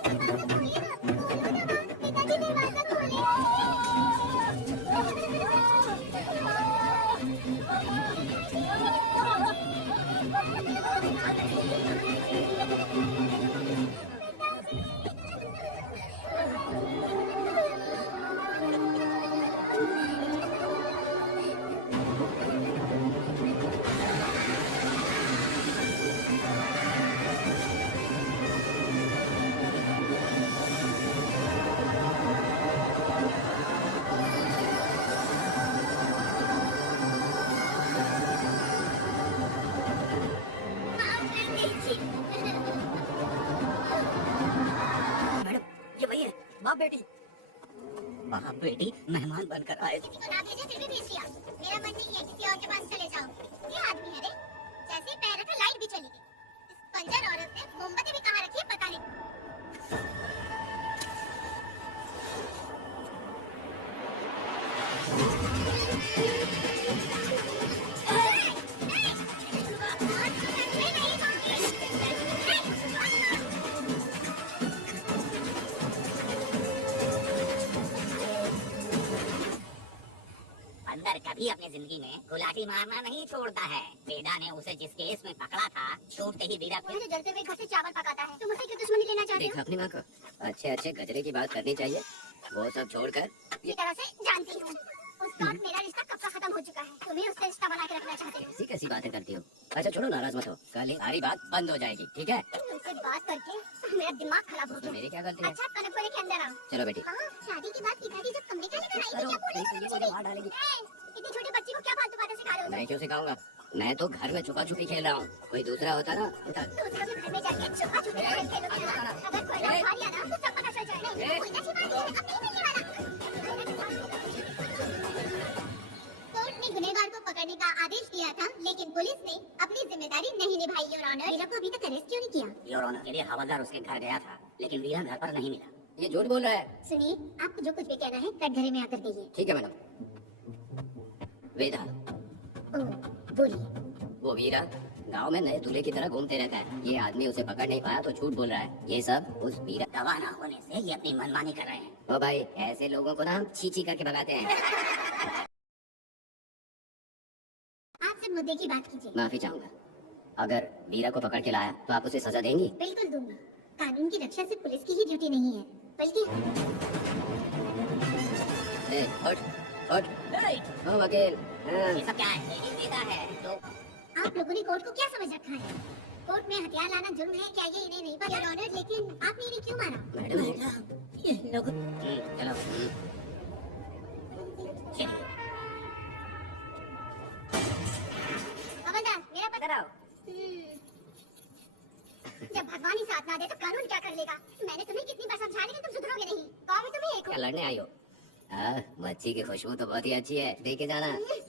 दरवाजा खोलिए ना, खोलो ना माँ। पिताजी दरवाजा खोलिए। मैडम ये वही है, बाप बेटी। बाप बेटी मेहमान बनकर आए। किसी को ना भेजे फिर भी भेज दिया। मेरा मन नहीं है किसी और के पास चले जाओ। ये आदमी है रे, जैसे ही पैर रखा लाइट भी चली गई। इस बंजर औरत ने मोमबत्ती भी कहाँ रखी है पता नहीं। बंदर कभी अपनी जिंदगी में गुलाटी मारना नहीं छोड़ता है। वेदा ने उसे जिस केस में पकड़ा था, छूटते ही वीरा मुझे जलते हुए घर से चावल पकाता है। तुम उसे क्यों दुश्मनी लेना चाहते हो? देखा अपनी माँ को, अच्छे अच्छे गजरे की बात करनी चाहिए। वो सब छोड़कर पूरी तरह से जानती हूँ। उसका और मेरा रिश्ता कब का खत्म हो चुका है। तुम्हें उससे रिश्ता बना के रखना चाहते हो। ऐसी कैसी बातें करती हो। अच्छा छोड़ो, नाराज मत हो, कल ही सारी बात बंद हो जाएगी, ठीक है? तुमसे बात करके मेरा दिमाग खराब हो तो गया। मेरी क्या गलती है? अच्छा कनक को लेके अंदर आओ। चलो बेटी। हाँ शादी के बाद पिताजी जब कमरे का लेकर आएंगे करो, क्या बोलेंगे ये मुझे मुझे मार डालेगी। इतनी छोटी बच्ची को क्या फालतू बातें सिखा रहे हो? मैं क्यों सिखाऊंगा? मैं तो घर में छुपा छुपी खेल रहा हूँ। कोई दूसरा होता ना दूसरों के घर में जाके छुपा छुपी खेलोगे ना। अगर कोई ना उठा लिया ना तो सब पता चल जाए। नहीं कोई ना छिपा लिया अब नहीं मिलने वाला। कोर्ट ने गुनहगार को पकड़ने का आदेश दिया था, लेकिन पुलिस ने अपनी जिम्मेदारी नहीं निभाई। योर ऑनर, वीरा को अभी तक अरेस्ट क्यों नहीं किया? योर ऑनर के लिए हवलदार उसके घर गया था, लेकिन वीरा घर पर नहीं मिला। ये झूठ बोल रहा है। सुनिए, आपको जो कुछ भी कहना है कटघरे में आकर कहिए। ठीक है मैडम। वेदा, ओह, बोलिए। वो वीरा गांव में नए दूल्हे की तरह घूमते रहता है। ये आदमी उसे पकड़ नहीं पाया तो झूठ बोल रहा है। ये सब उस वीरा गवाह ना होने से ये अपनी मनमानी कर रहे हैं। ओ भाई, ऐसे लोगों को ना हम चीची करके भगाते हैं। आपसे मुद्दे की बात कीजिए। माफी चाहूंगा। अगर वीरा को पकड़ के लाया तो आप उसे सजा देंगी? बिल्कुल दूंगी। कानून की रक्षा सिर्फ पुलिस की ही ड्यूटी नहीं है, बल्कि ए, उठ। ओ वकील। ये सब क्या है? ये वेदा है। तो आप लोगों ने कोर्ट को क्या समझ रखा है? कोर्ट में हथियार लाना जुर्म है क्या? ये इन्हें नहीं पता योर ऑनर, लेकिन आपने इन्हें क्यों मारा? मैडम ये लोग चलो। हवलदार, मेरा पता कराओ। जब भगवान ही साथ ना दे तो कानून क्या कर लेगा? मैंने तुम्हें कितनी बार समझा दी कि तुम सुधरोगे नहीं। को। क्या लड़ने आई हो? मच्छी की खुशबू तो बहुत ही अच्छी है, देखे जाना।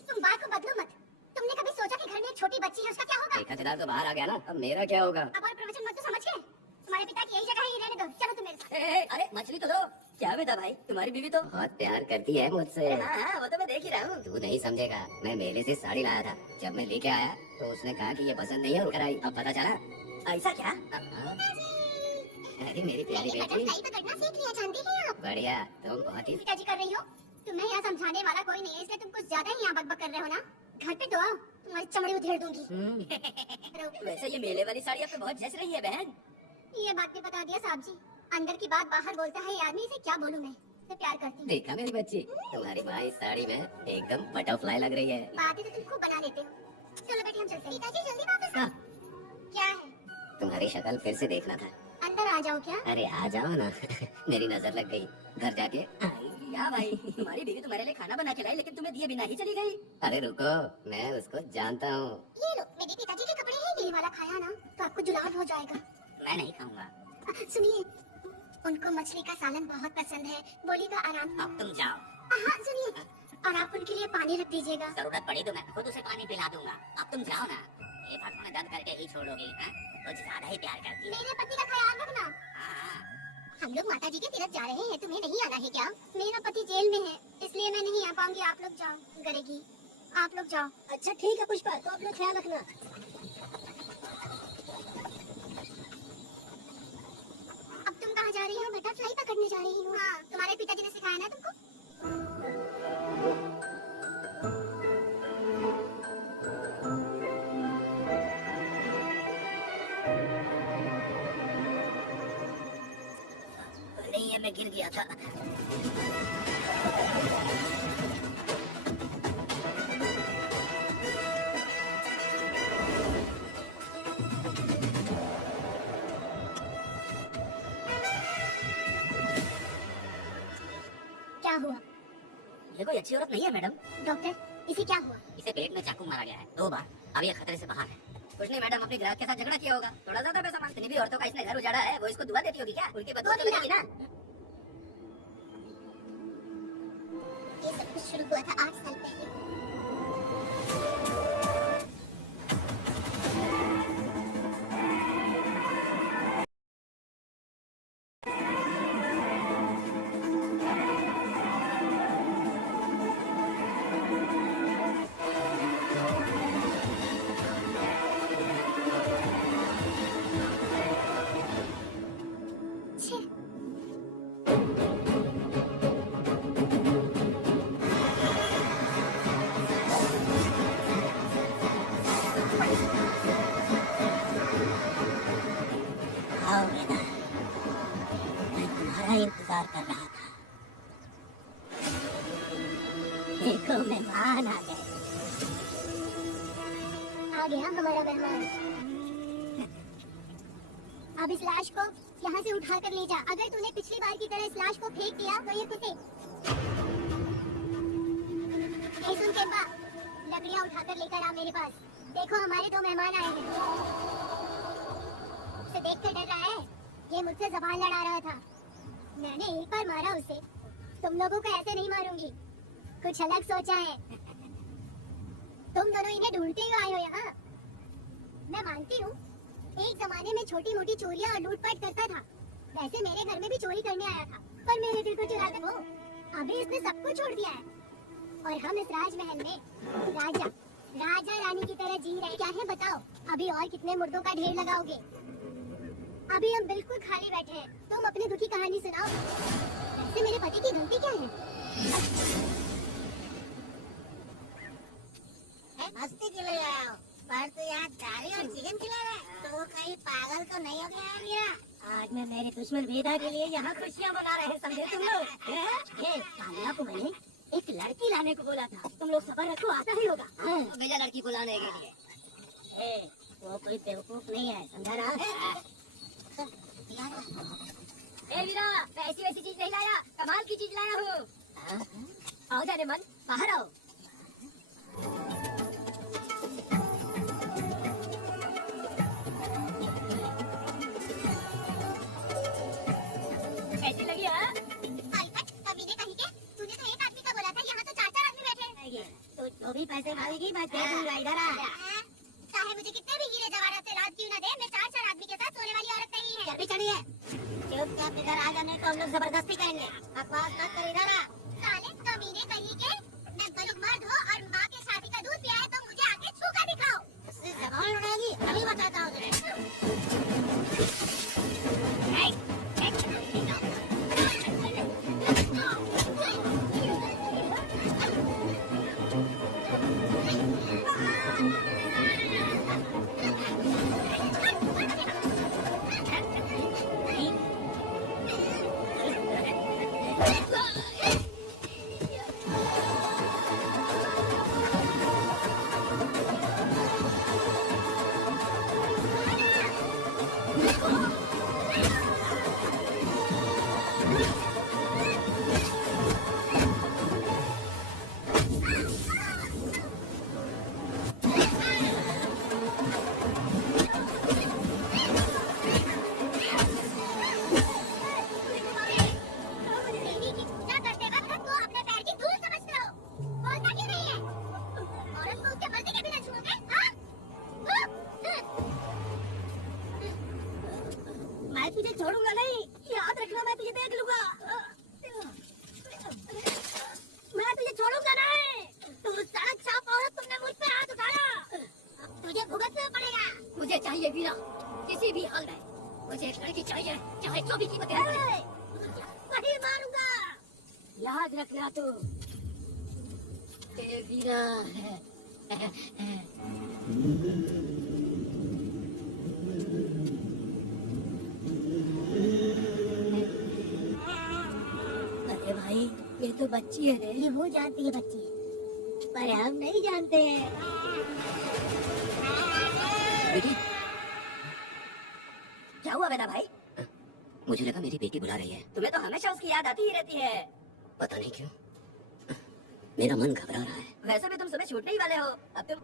तुम बात को बदलो मत। तुमने कभी सोचा कि घर में एक छोटी बच्ची है, उसका क्या होगा? ठेकेदार तो बाहर आ गया ना, अब मेरा क्या होगा? अब और प्रवचन मत तो समझ गए। तुम्हारे पिता की यही जगह है, ये रहने दो। चलो तुम मेरे साथ। अरे मछली तो दो। क्या बेटा भाई, तुम्हारी बीवी तो बहुत प्यार करती है मुझसे। हाँ, वो तो मैं देख ही रहा हूँ। तू नहीं समझेगा, मैं मेले से साड़ी लाया था। जब मैं लेके आया तो उसने कहा कि ये पसंद नहीं है, उड़ कर आई। अब पता चला। ऐसा क्या? अरे मेरी प्यारी बेटी, बटरफ्लाई पकड़ना सीख लिया, जानती हैं आप? बढ़िया, तुम बहुत ही पिताजी कर रही हो। तुम्हें यहाँ समझाने वाला कोई नहीं है, इसलिए तुम कुछ ज्यादा ही यहाँ बकबक कर रहे हो ना। घर पे तो आओ, तुम्हारी चमड़ी उधेड़ दूंगी। वैसे ये मेले वाली साड़ी आप पे बहुत जच रही है बहन। ये बात भी बता दिया साहब जी। अंदर की बात बाहर बोलता है ये आदमी, इसे क्या बोलूं मैं? मैं प्यार करती हूँ। देखा मेरी बच्ची, तुम्हारी माँ इस साड़ी में एकदम बटरफ्लाई लग रही है। बातें तो तुम खूब बना लेते हो। चलो बेटी हम चलते हैं। पिताजी जल्दी वापस आओ। हाँ। क्या है? तुम्हारी शक्ल फिर से देखना था। अंदर आ जाओ क्या? अरे आ जाओ ना। मेरी नजर लग गई। घर जाके या भाई, तुम्हारी बीवी तुम्हारे लिए खाना बना के लाई, लेकिन तुम्हें दिए बिना ही चली गई। अरे रुको, मैं उसको जानता हूँ। ये लो, मेरे पिताजी के कपड़े हैं, ये वाला खाया ना तो आपको जुलाब हो जाएगा। मैं नहीं खाऊंगा। सुनिए, उनको मछली का सालन बहुत पसंद है, बोली तो आराम। अब तुम जाओ। हाँ सुनिए, और आप उनके लिए पानी रख दीजिएगा। जरूरत पड़ी तो मैं खुद उसे पानी पिला दूंगा। अब तुम जाओ ना। ये बात में दर्द करके ही छोड़ोगी? कुछ ज्यादा ही प्यार करती है। मेरे पति का ख्याल रखना। हाँ। हम लोग माता जी के तीरथ जा रहे हैं, तुम्हें नहीं आना है क्या? मेरा पति जेल में है, इसलिए मैं नहीं आ पाऊंगी। आप लोग जाओ। गरेगी, आप लोग जाओ। अच्छा ठीक है पुष्पा, तो अपना ख्याल रखना। अब तुम कहाँ जा रही हो? बटरफ्लाई पकड़ने जा रही हूँ। हाँ, तुम्हारे पिताजी ने सिखाया ना तुमको। नहीं है, मैं गिर गया था। क्या हुआ? ये कोई अच्छी औरत नहीं है मैडम। डॉक्टर, इसे क्या हुआ? इसे पेट में चाकू मारा गया है 2 बार। अब ये खतरे से बाहर है। कुछ नहीं मैडम, अपने ग्राहक के साथ झगड़ा किया होगा, थोड़ा ज्यादा पैसा मांगते। भी औरतों का इसने घर उजाड़ा है, वो इसको दुआ देती होगी क्या? उनकी बदुआ तो लगेगी ना। ये सब कुछ शुरू हुआ था 8 साल पहले। छः। आओ बेटा, मैं तुम्हारा इंतजार कर रहा था। देखो मेहमान आ गए। आ गया हमारा मेहमान। अब इस लाश को यहाँ से उठा कर ले जा। अगर तूने पिछली बार की तरह इस लाश को फेंक दिया तो ये कुत्ते। सुन केम्बा, लकड़ियाँ उठा कर लेकर आ मेरे पास। देखो हमारे 2 मेहमान आए हैं। उसे देख कर डर रहा है? ये मुझसे जबान लड़ा रहा था। मैंने एक बार मारा उसे। तुम लोगों को ऐसे नहीं मारूंगी, कुछ अलग सोचा है। तुम दोनों इन्हें ढूंढते ही आए हो यहाँ। मैं मानती हूँ एक जमाने में छोटी मोटी चोरियाँ और लूटपाट करता था। वैसे मेरे घर में भी चोरी करने आया था, पर मेरे दिल को चुरा कर वो अभी इसने सब कुछ छोड़ दिया है। और हम इस राजमहल में राजा रानी की तरह जी रहे। क्या है बताओ, अभी और कितने मुर्दों का ढेर लगाओगे? अभी हम बिल्कुल खाली बैठे हैं, तुम अपनी दुखी कहानी सुनाओ। वैसे मेरे पति की गलती क्या है? मस्ती के लिए आया हूँ, पर तू यहाँ चारी और चिकन खिला रहा है, तो वो कहीं पागल तो नहीं हो गया है मेरा? आज मैं मेरे दुश्मन वेदा के लिए यहाँ खुशियाँ मना रहे हैं, समझे तुम लोग? ये कान्हा को मैंने एक लड़की लाने को बोला था, तुम लोग सबर रखो, आता ही होगा। भेजा लड़की को लाने के लिए। वो कोई बेवकूफ नहीं है, समझा ना? वीरा, मैं ऐसी वैसी चीज नहीं लाया, कमाल की चीज लाया हूँ। आओ जाने मन, बाहर आओ। कैसी लगी? कैसे भागेगी? मैं दे दूंगा, इधर आ। चाहे मुझे कितने भी हीरे जवाहरात से रात क्यों न दे, मैं 4 आदमी के साथ सोने वाली औरत नहीं है। चल भी चढ़िए, चुपचाप इधर आ जाने तो हम लोग जबरदस्ती करेंगे। बकवास मत कर, इधर आ। साले कमीने कहीं के, मैं बलिक मर्द हो और माँ के शादी का दूध पिया है तो मुझे आके छू कर दिखाओ। इससे जबान उड़ेगी, अभी बताता हूँ तुझे। देवी की पूजा करते वक्त तो अपने पैर की धूल समझते हो। बोलता क्यों नहीं है? औरत को उसके मर्जी के बिना छूओगे? हाँ? मैं तुझे छोड़ूंगा नहीं, याद रखना, मैं तुझे देख लूंगा। मैं तुझे छोड़ूंगा नहीं। तू सड़क छाप औरत, तुमने मुझ पे हाथ उठाया, तुझे भुगतना पड़ेगा। मुझे चाहिए वीरा, किसी भी हाल में मुझे एक लड़की चाहिए, चाहे जो भी कीमत है। वही मारूंगा, याद रखना तू। ये वीरा है। अरे भाई, ये तो बच्ची है रे। ये वो जानती है बच्ची, पर हम नहीं जानते हैं। बेटी, क्या हुआ बेटा भाई? मुझे लगा मेरी बेटी बुला रही है। तुम्हें तो हमेशा उसकी याद आती ही रहती है। पता नहीं क्यों, मेरा मन घबरा रहा है। वैसे भी तुम सुबह छूटने ही वाले हो। अब तुम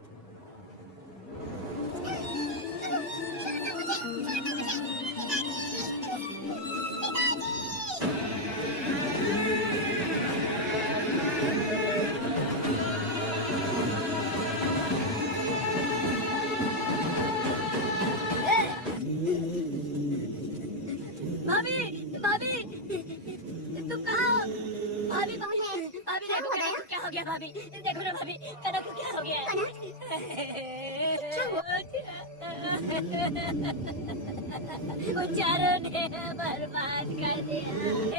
भाभी, भाभी, तुम कहाँ हो? भाभी, भाभी, भाभी देखो कनक को क्या हो गया? भाभी देखो ना भाभी, कनक को क्या हो गया? वो चारों ने बर्बाद कर दिया।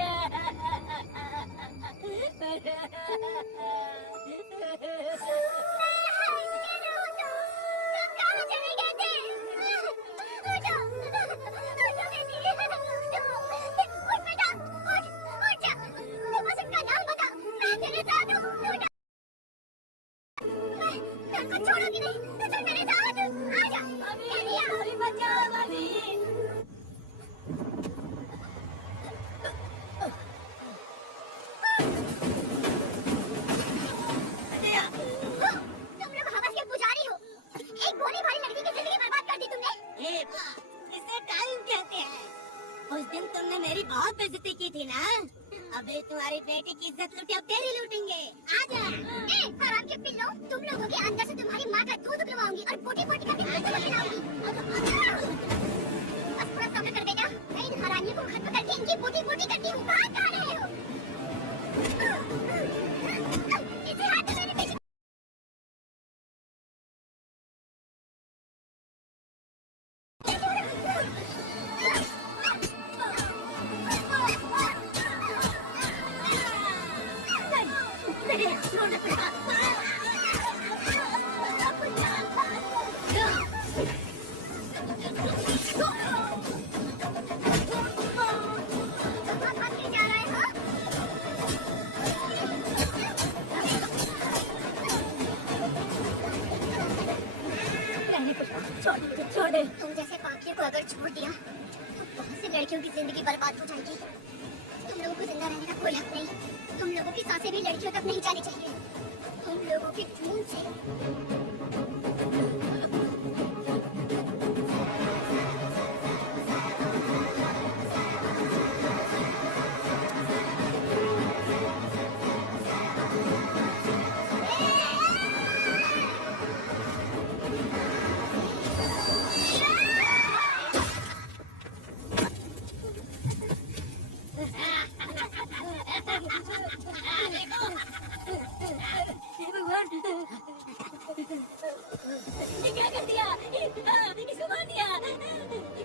छोड़ोगी नहीं तो चल मेरे साथ आजा। भाभी बचाओ भाभी। तुम लोग हवस के पुजारी हो। एक भोली भाली लड़की की जिंदगी बर्बाद कर दी तुमने। इसे टाइम कहते हैं। उस दिन तुमने मेरी बहुत बेइज्जती की थी ना। अबे तुम्हारी बेटी की इज्जत लूटी, अब तेरी लूटेंगे। आजा। हराम के पिल्लो, तुम लोगों के अंदर से तुम्हारी माँ का दूध उगलवाऊंगी और पोटी पोटी करके अंदर खिलाऊंगी। बस थोड़ा सब्र कर बेटा, मैं इन हरामियों को खत्म करके इनकी पोटी पोटी करती हूँ। कहाँ जा रहे हो? इसे हाथ में मेरे पीछे। छोड़ दे। तुम जैसे पापियों को अगर छोड़ दिया तो बहुत सी लड़कियों की जिंदगी बर्बाद हो जाएगी। तुम लोगों को जिंदा रहने का कोई हक नहीं। तुम लोगों की सांसें भी लड़कियों तक नहीं जानी चाहिए। तुम लोगों के खून से हे भगवान, ये क्या कर दिया? इसको मार दिया।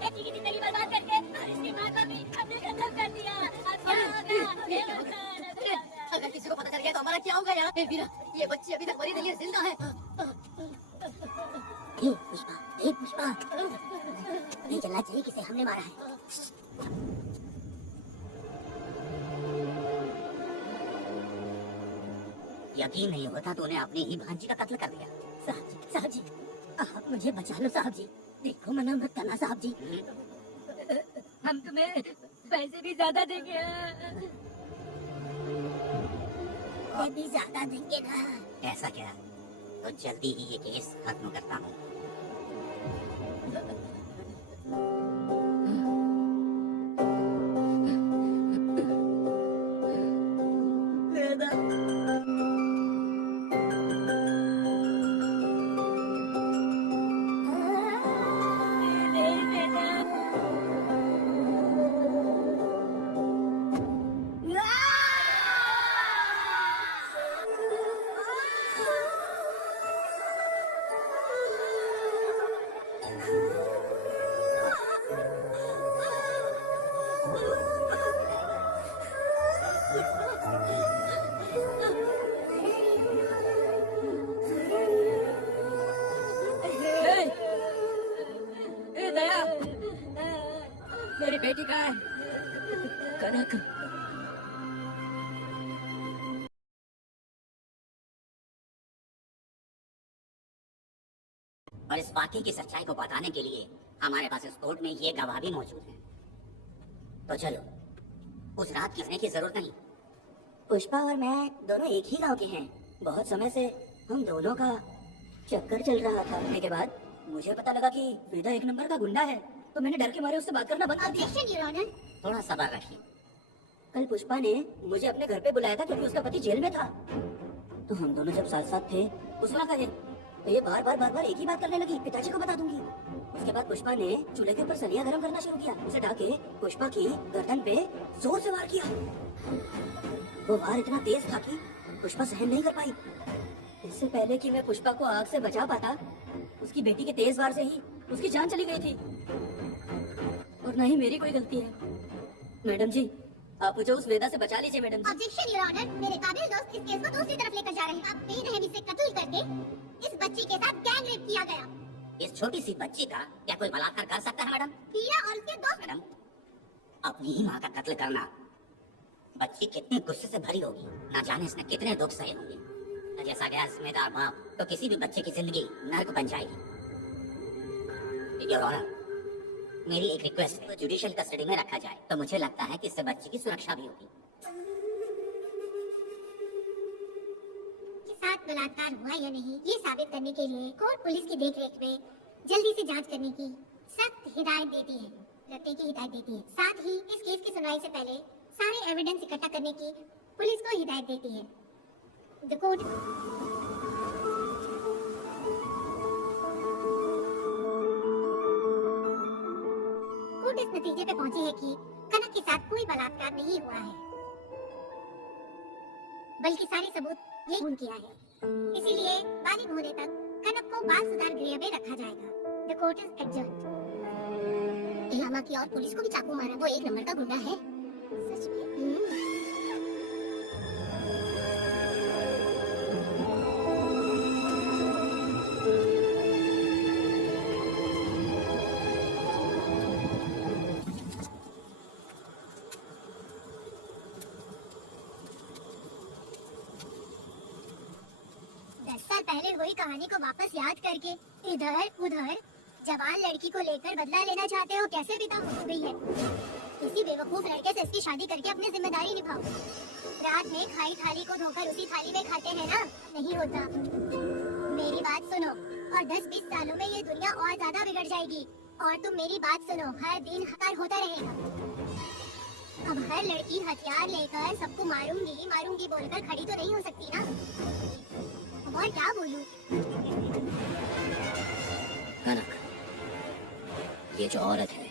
बच्ची की जिंदगी बर्बाद करके और इसकी माँ को भी हमने खत्म कर दिया। अब क्या होगा? हे भगवान, अब क्या होगा? अगर किसी को पता चल गया तो हमारा क्या होगा यार? वीरा, ये बच्ची अभी तक मरी नहीं है, जिंदा है। पुष्पा, नहीं चलना चाहिए किसे हमने मारा है। यकीन नहीं होता तो उन्हें अपनी ही भांजी का कत्ल कर दिया। साहब जी, आप मुझे बचा लो साहब जी। देखो मना मत करना साहब जी। हम तुम्हें पैसे भी ज्यादा देंगे। ये भी ज्यादा देंगे ना। ऐसा क्या? तो जल्दी ही ये केस खत्म करता हूँ। दया, मेरी बेटी कहाँ है? कनक। और इस वाकई की सच्चाई को बताने के लिए हमारे पास इस कोर्ट में ये गवाह भी मौजूद है। तो चलो, उस रात किसने की जरूरत नहीं। पुष्पा और मैं दोनों एक ही गांव के हैं। बहुत समय से हम दोनों का चक्कर चल रहा था। के बाद मुझे पता लगा कि वेदा एक नंबर का गुंडा है, तो मैंने डर के मारे उससे बात करना बंद कर दिया। Objection your honour. थोड़ा सब्र रखिए। कल पुष्पा ने मुझे अपने घर पे बुलाया था क्योंकि उसका पति जेल में था। तो हम दोनों जब साथ साथ थे उस वक्त कहे तो ये बार बार एक ही बात करने लगी, पिताजी को बता दूंगी। उसके बाद पुष्पा ने चूल्हे के ऊपर सलिया गर्म करना शुरू किया। उसे ढाके पुष्पा की गर्दन पे जोर से वार किया। वो वार इतना तेज था कि पुष्पा सहन नहीं कर पाई। इससे पहले कि मैं पुष्पा को आग से बचा पाता, उसकी बेटी के तेज वार से ही उसकी जान चली गई थी। और न ही मेरी कोई गलती है। मैडम जी, आप मुझे उस वेदा से बचा लीजिए madam ji. Objection your honour. मेरे काबिल दोस्त इस केस को दूसरी तरफ लेकर जा रहे हैं। आप बेरहमी से कत्ल करके इस बच्ची के साथ गैंग रेप किया गया। इस छोटी सी बच्ची का क्या कोई बलात्कार कर सकता है मैडम? हीरा और उसके दोस्त। मैडम, अपनी ही माँ का कत्ल करना, बच्ची कितने गुस्से से भरी होगी, ना जाने इसने कितने दुख सहे होंगे। जैसा गया जिम्मेदार बाप तो किसी भी बच्चे की जिंदगी नर्क बन जाएगी। योर ऑनर, मेरी एक रिक्वेस्ट है, जुडिशियल कस्टडी में रखा जाए तो मुझे लगता है कि इससे बच्ची की सुरक्षा भी होगी। के साथ बलात्कार हुआ या नहीं, ये साबित करने के लिए कोर्ट पुलिस की देखरेख में जल्दी से जांच करने की सख्त हिदायत देती है, रखने की हिदायत देती है। साथ ही इस केस की सुनवाई से पहले सारे एविडेंस इकट्ठा करने की पुलिस को हिदायत देती है। द कोर्ट इस नतीजे पे पहुंची है कि कनक के साथ कोई बलात्कार नहीं हुआ है, बल्कि सारे सबूत ये खून किया है। इसीलिए बालिग होने तक कनक को बाल सुधार गृह में रखा जाएगा। The court is adjourned. इलामा की और पुलिस को भी चाकू मारा, वो एक नंबर का गुंडा है। सच में। 10 साल पहले हुई कहानी को वापस याद करके इधर उधर जवान लड़की को लेकर बदला लेना चाहते हो, कैसे विदा हो गई है। किसी बेवकूफ लड़के से इसकी शादी करके अपनी जिम्मेदारी निभाओ। रात में खाई थाली को धोकर उसी थाली में खाते हैं ना, नहीं होता। मेरी बात सुनो और 10-20 सालों में ये दुनिया और ज्यादा बिगड़ जाएगी। और तुम मेरी बात सुनो, हर दिन हकार होता रहेगा। अब हर लड़की हथियार लेकर सबको मारूंगी मारूंगी बोलकर खड़ी तो नहीं हो सकती ना। और क्या बोलूं? कनक, ये जो औरत है,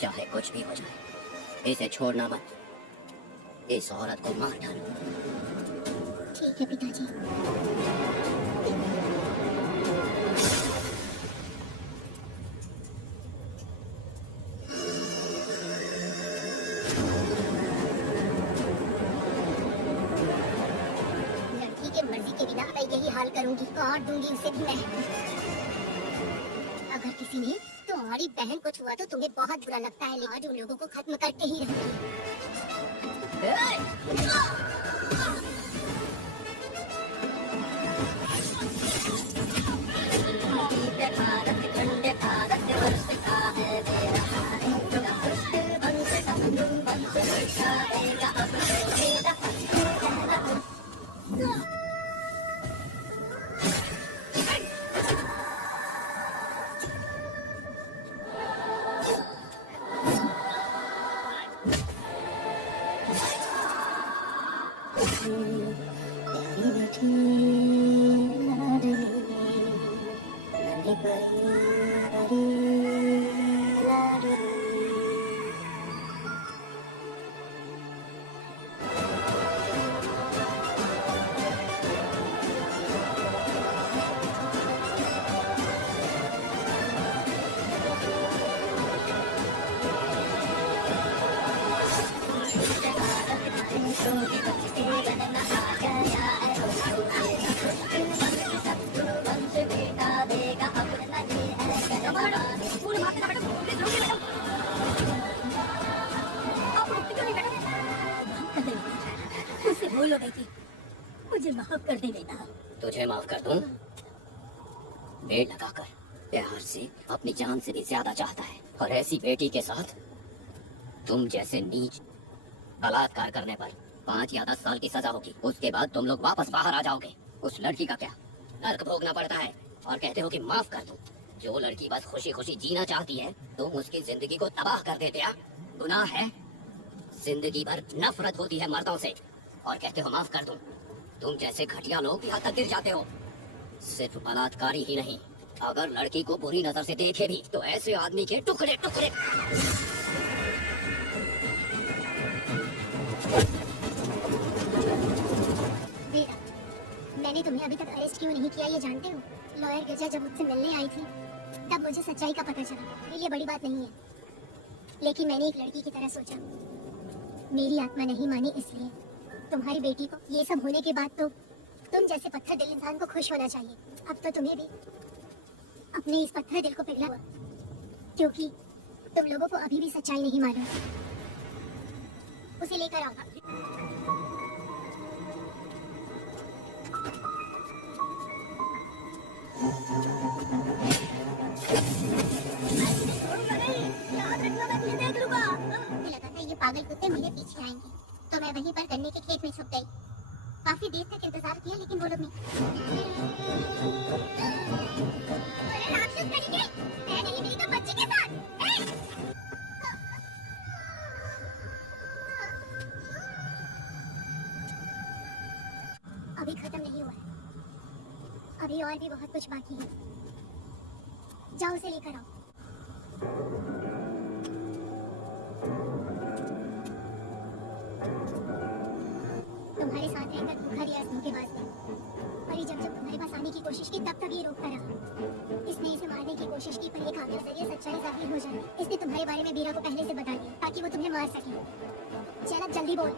चाहे कुछ भी हो जाए, इसे छोड़ना मत। इस औरत को मार डालो। ठीक है पिताजी। लड़की के मर्जी के बिना मैं यही हाल करूंगी और दूंगी उसे भी मैं। अगर किसी ने तुम्हारी बहन को छुआ तो तुम्हें बहुत बुरा लगता है, लेकिन उन लोगों को खत्म करके ही रहना। मुझसे भूल हो गई थी, मुझे माफ कर दे बेटा। तुझे माफ कर दूं? बेट लगाकर प्यार से अपनी जान से भी ज्यादा चाहता है, और ऐसी बेटी के साथ तुम जैसे नीच बलात्कार करने पर 5 या 10 साल की सजा होगी। उसके बाद तुम लोग वापस बाहर आ जाओगे। उस लड़की का क्या, नर्क भोगना पड़ता है और कहते हो कि माफ कर दूं। जो लड़की बस खुशी खुशी जीना चाहती है, तुम उसकी जिंदगी को तबाह कर देते हो। गुनाह है। जिंदगी भर नफरत होती है मर्दों से और कहते हो माफ कर दूं। तुम जैसे घटिया लोग यहाँ तक गिर जाते हो। सिर्फ बलात्कारी ही नहीं, अगर लड़की को बुरी नजर से देखे भी तो ऐसे आदमी के टुकड़े टुकड़े। वीरा, मैंने तुम्हें अभी तक अरेस्ट क्यों नहीं किया ये जानते हो? लॉयर गिरजा जब मुझसे मिलने आई थी तब मुझे सच्चाई का पता चला। ये बड़ी बात नहीं है, लेकिन मैंने एक लड़की की तरह सोचा। मेरी आत्मा नहीं मानी, इसलिए तुम्हारी बेटी को ये सब होने के बाद तो तुम जैसे पत्थर दिल इंसान को खुश होना चाहिए। अब तो तुम्हें भी अपने इस पत्थर दिल को पिघला हुआ, क्योंकि तुम लोगों को अभी भी सच्चाई नहीं मालूम। उसे लेकर आओ। मुझे लगा था ये पागल कुत्ते मेरे पीछे आएंगे, तो मैं वहीं पर गन्ने के खेत में छुप गई। काफी देर तक इंतजार किया, लेकिन वो लोग नहीं। अरे राक्षस कहीं के, मैं नहीं मिली तो बच्चे के साथ। अभी खत्म नहीं हुआ है, अभी और भी बहुत कुछ बाकी है। जाओ उसे लेकर आओ। तुम्हारे साथ रहकर भूखा रिया इसमें के वास्ते, पर ये जब जब तुम्हारे पास आने की कोशिश की तब तक ये रोकता रहा। इसने इसे मारने की कोशिश की, पर ये कागज के जरिए सच्चाई जाहिर हो जाए। इसने तुम्हारे बारे में बीरा को पहले से बता दिया ताकि वो तुम्हें मार सके। चल अब जल्दी बोल।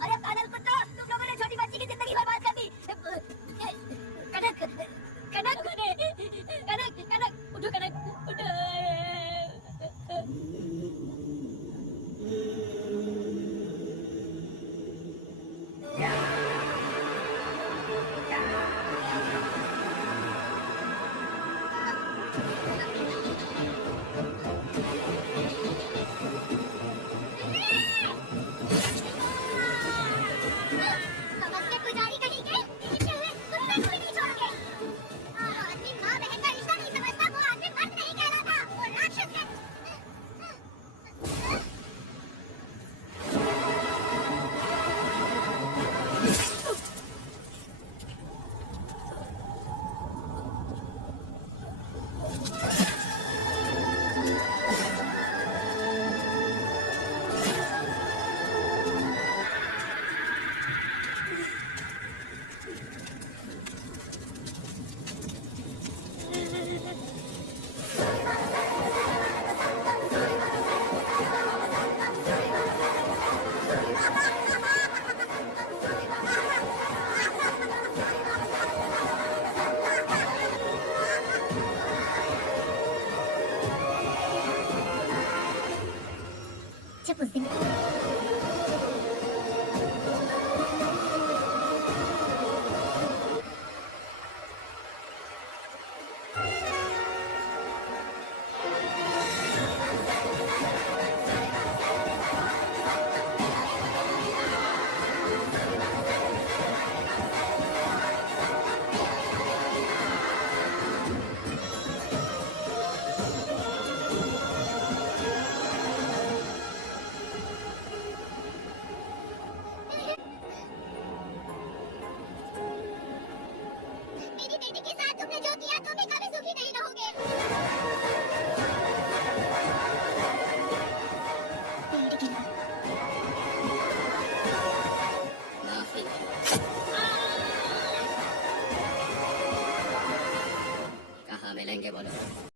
अरे पागल कुत्ता, तुम लोगों ने छोटी बच्ची की जिंदगी बर्बाद कर दी। कनक कनक कनक कनक उठो, कनक उठो। उस दिन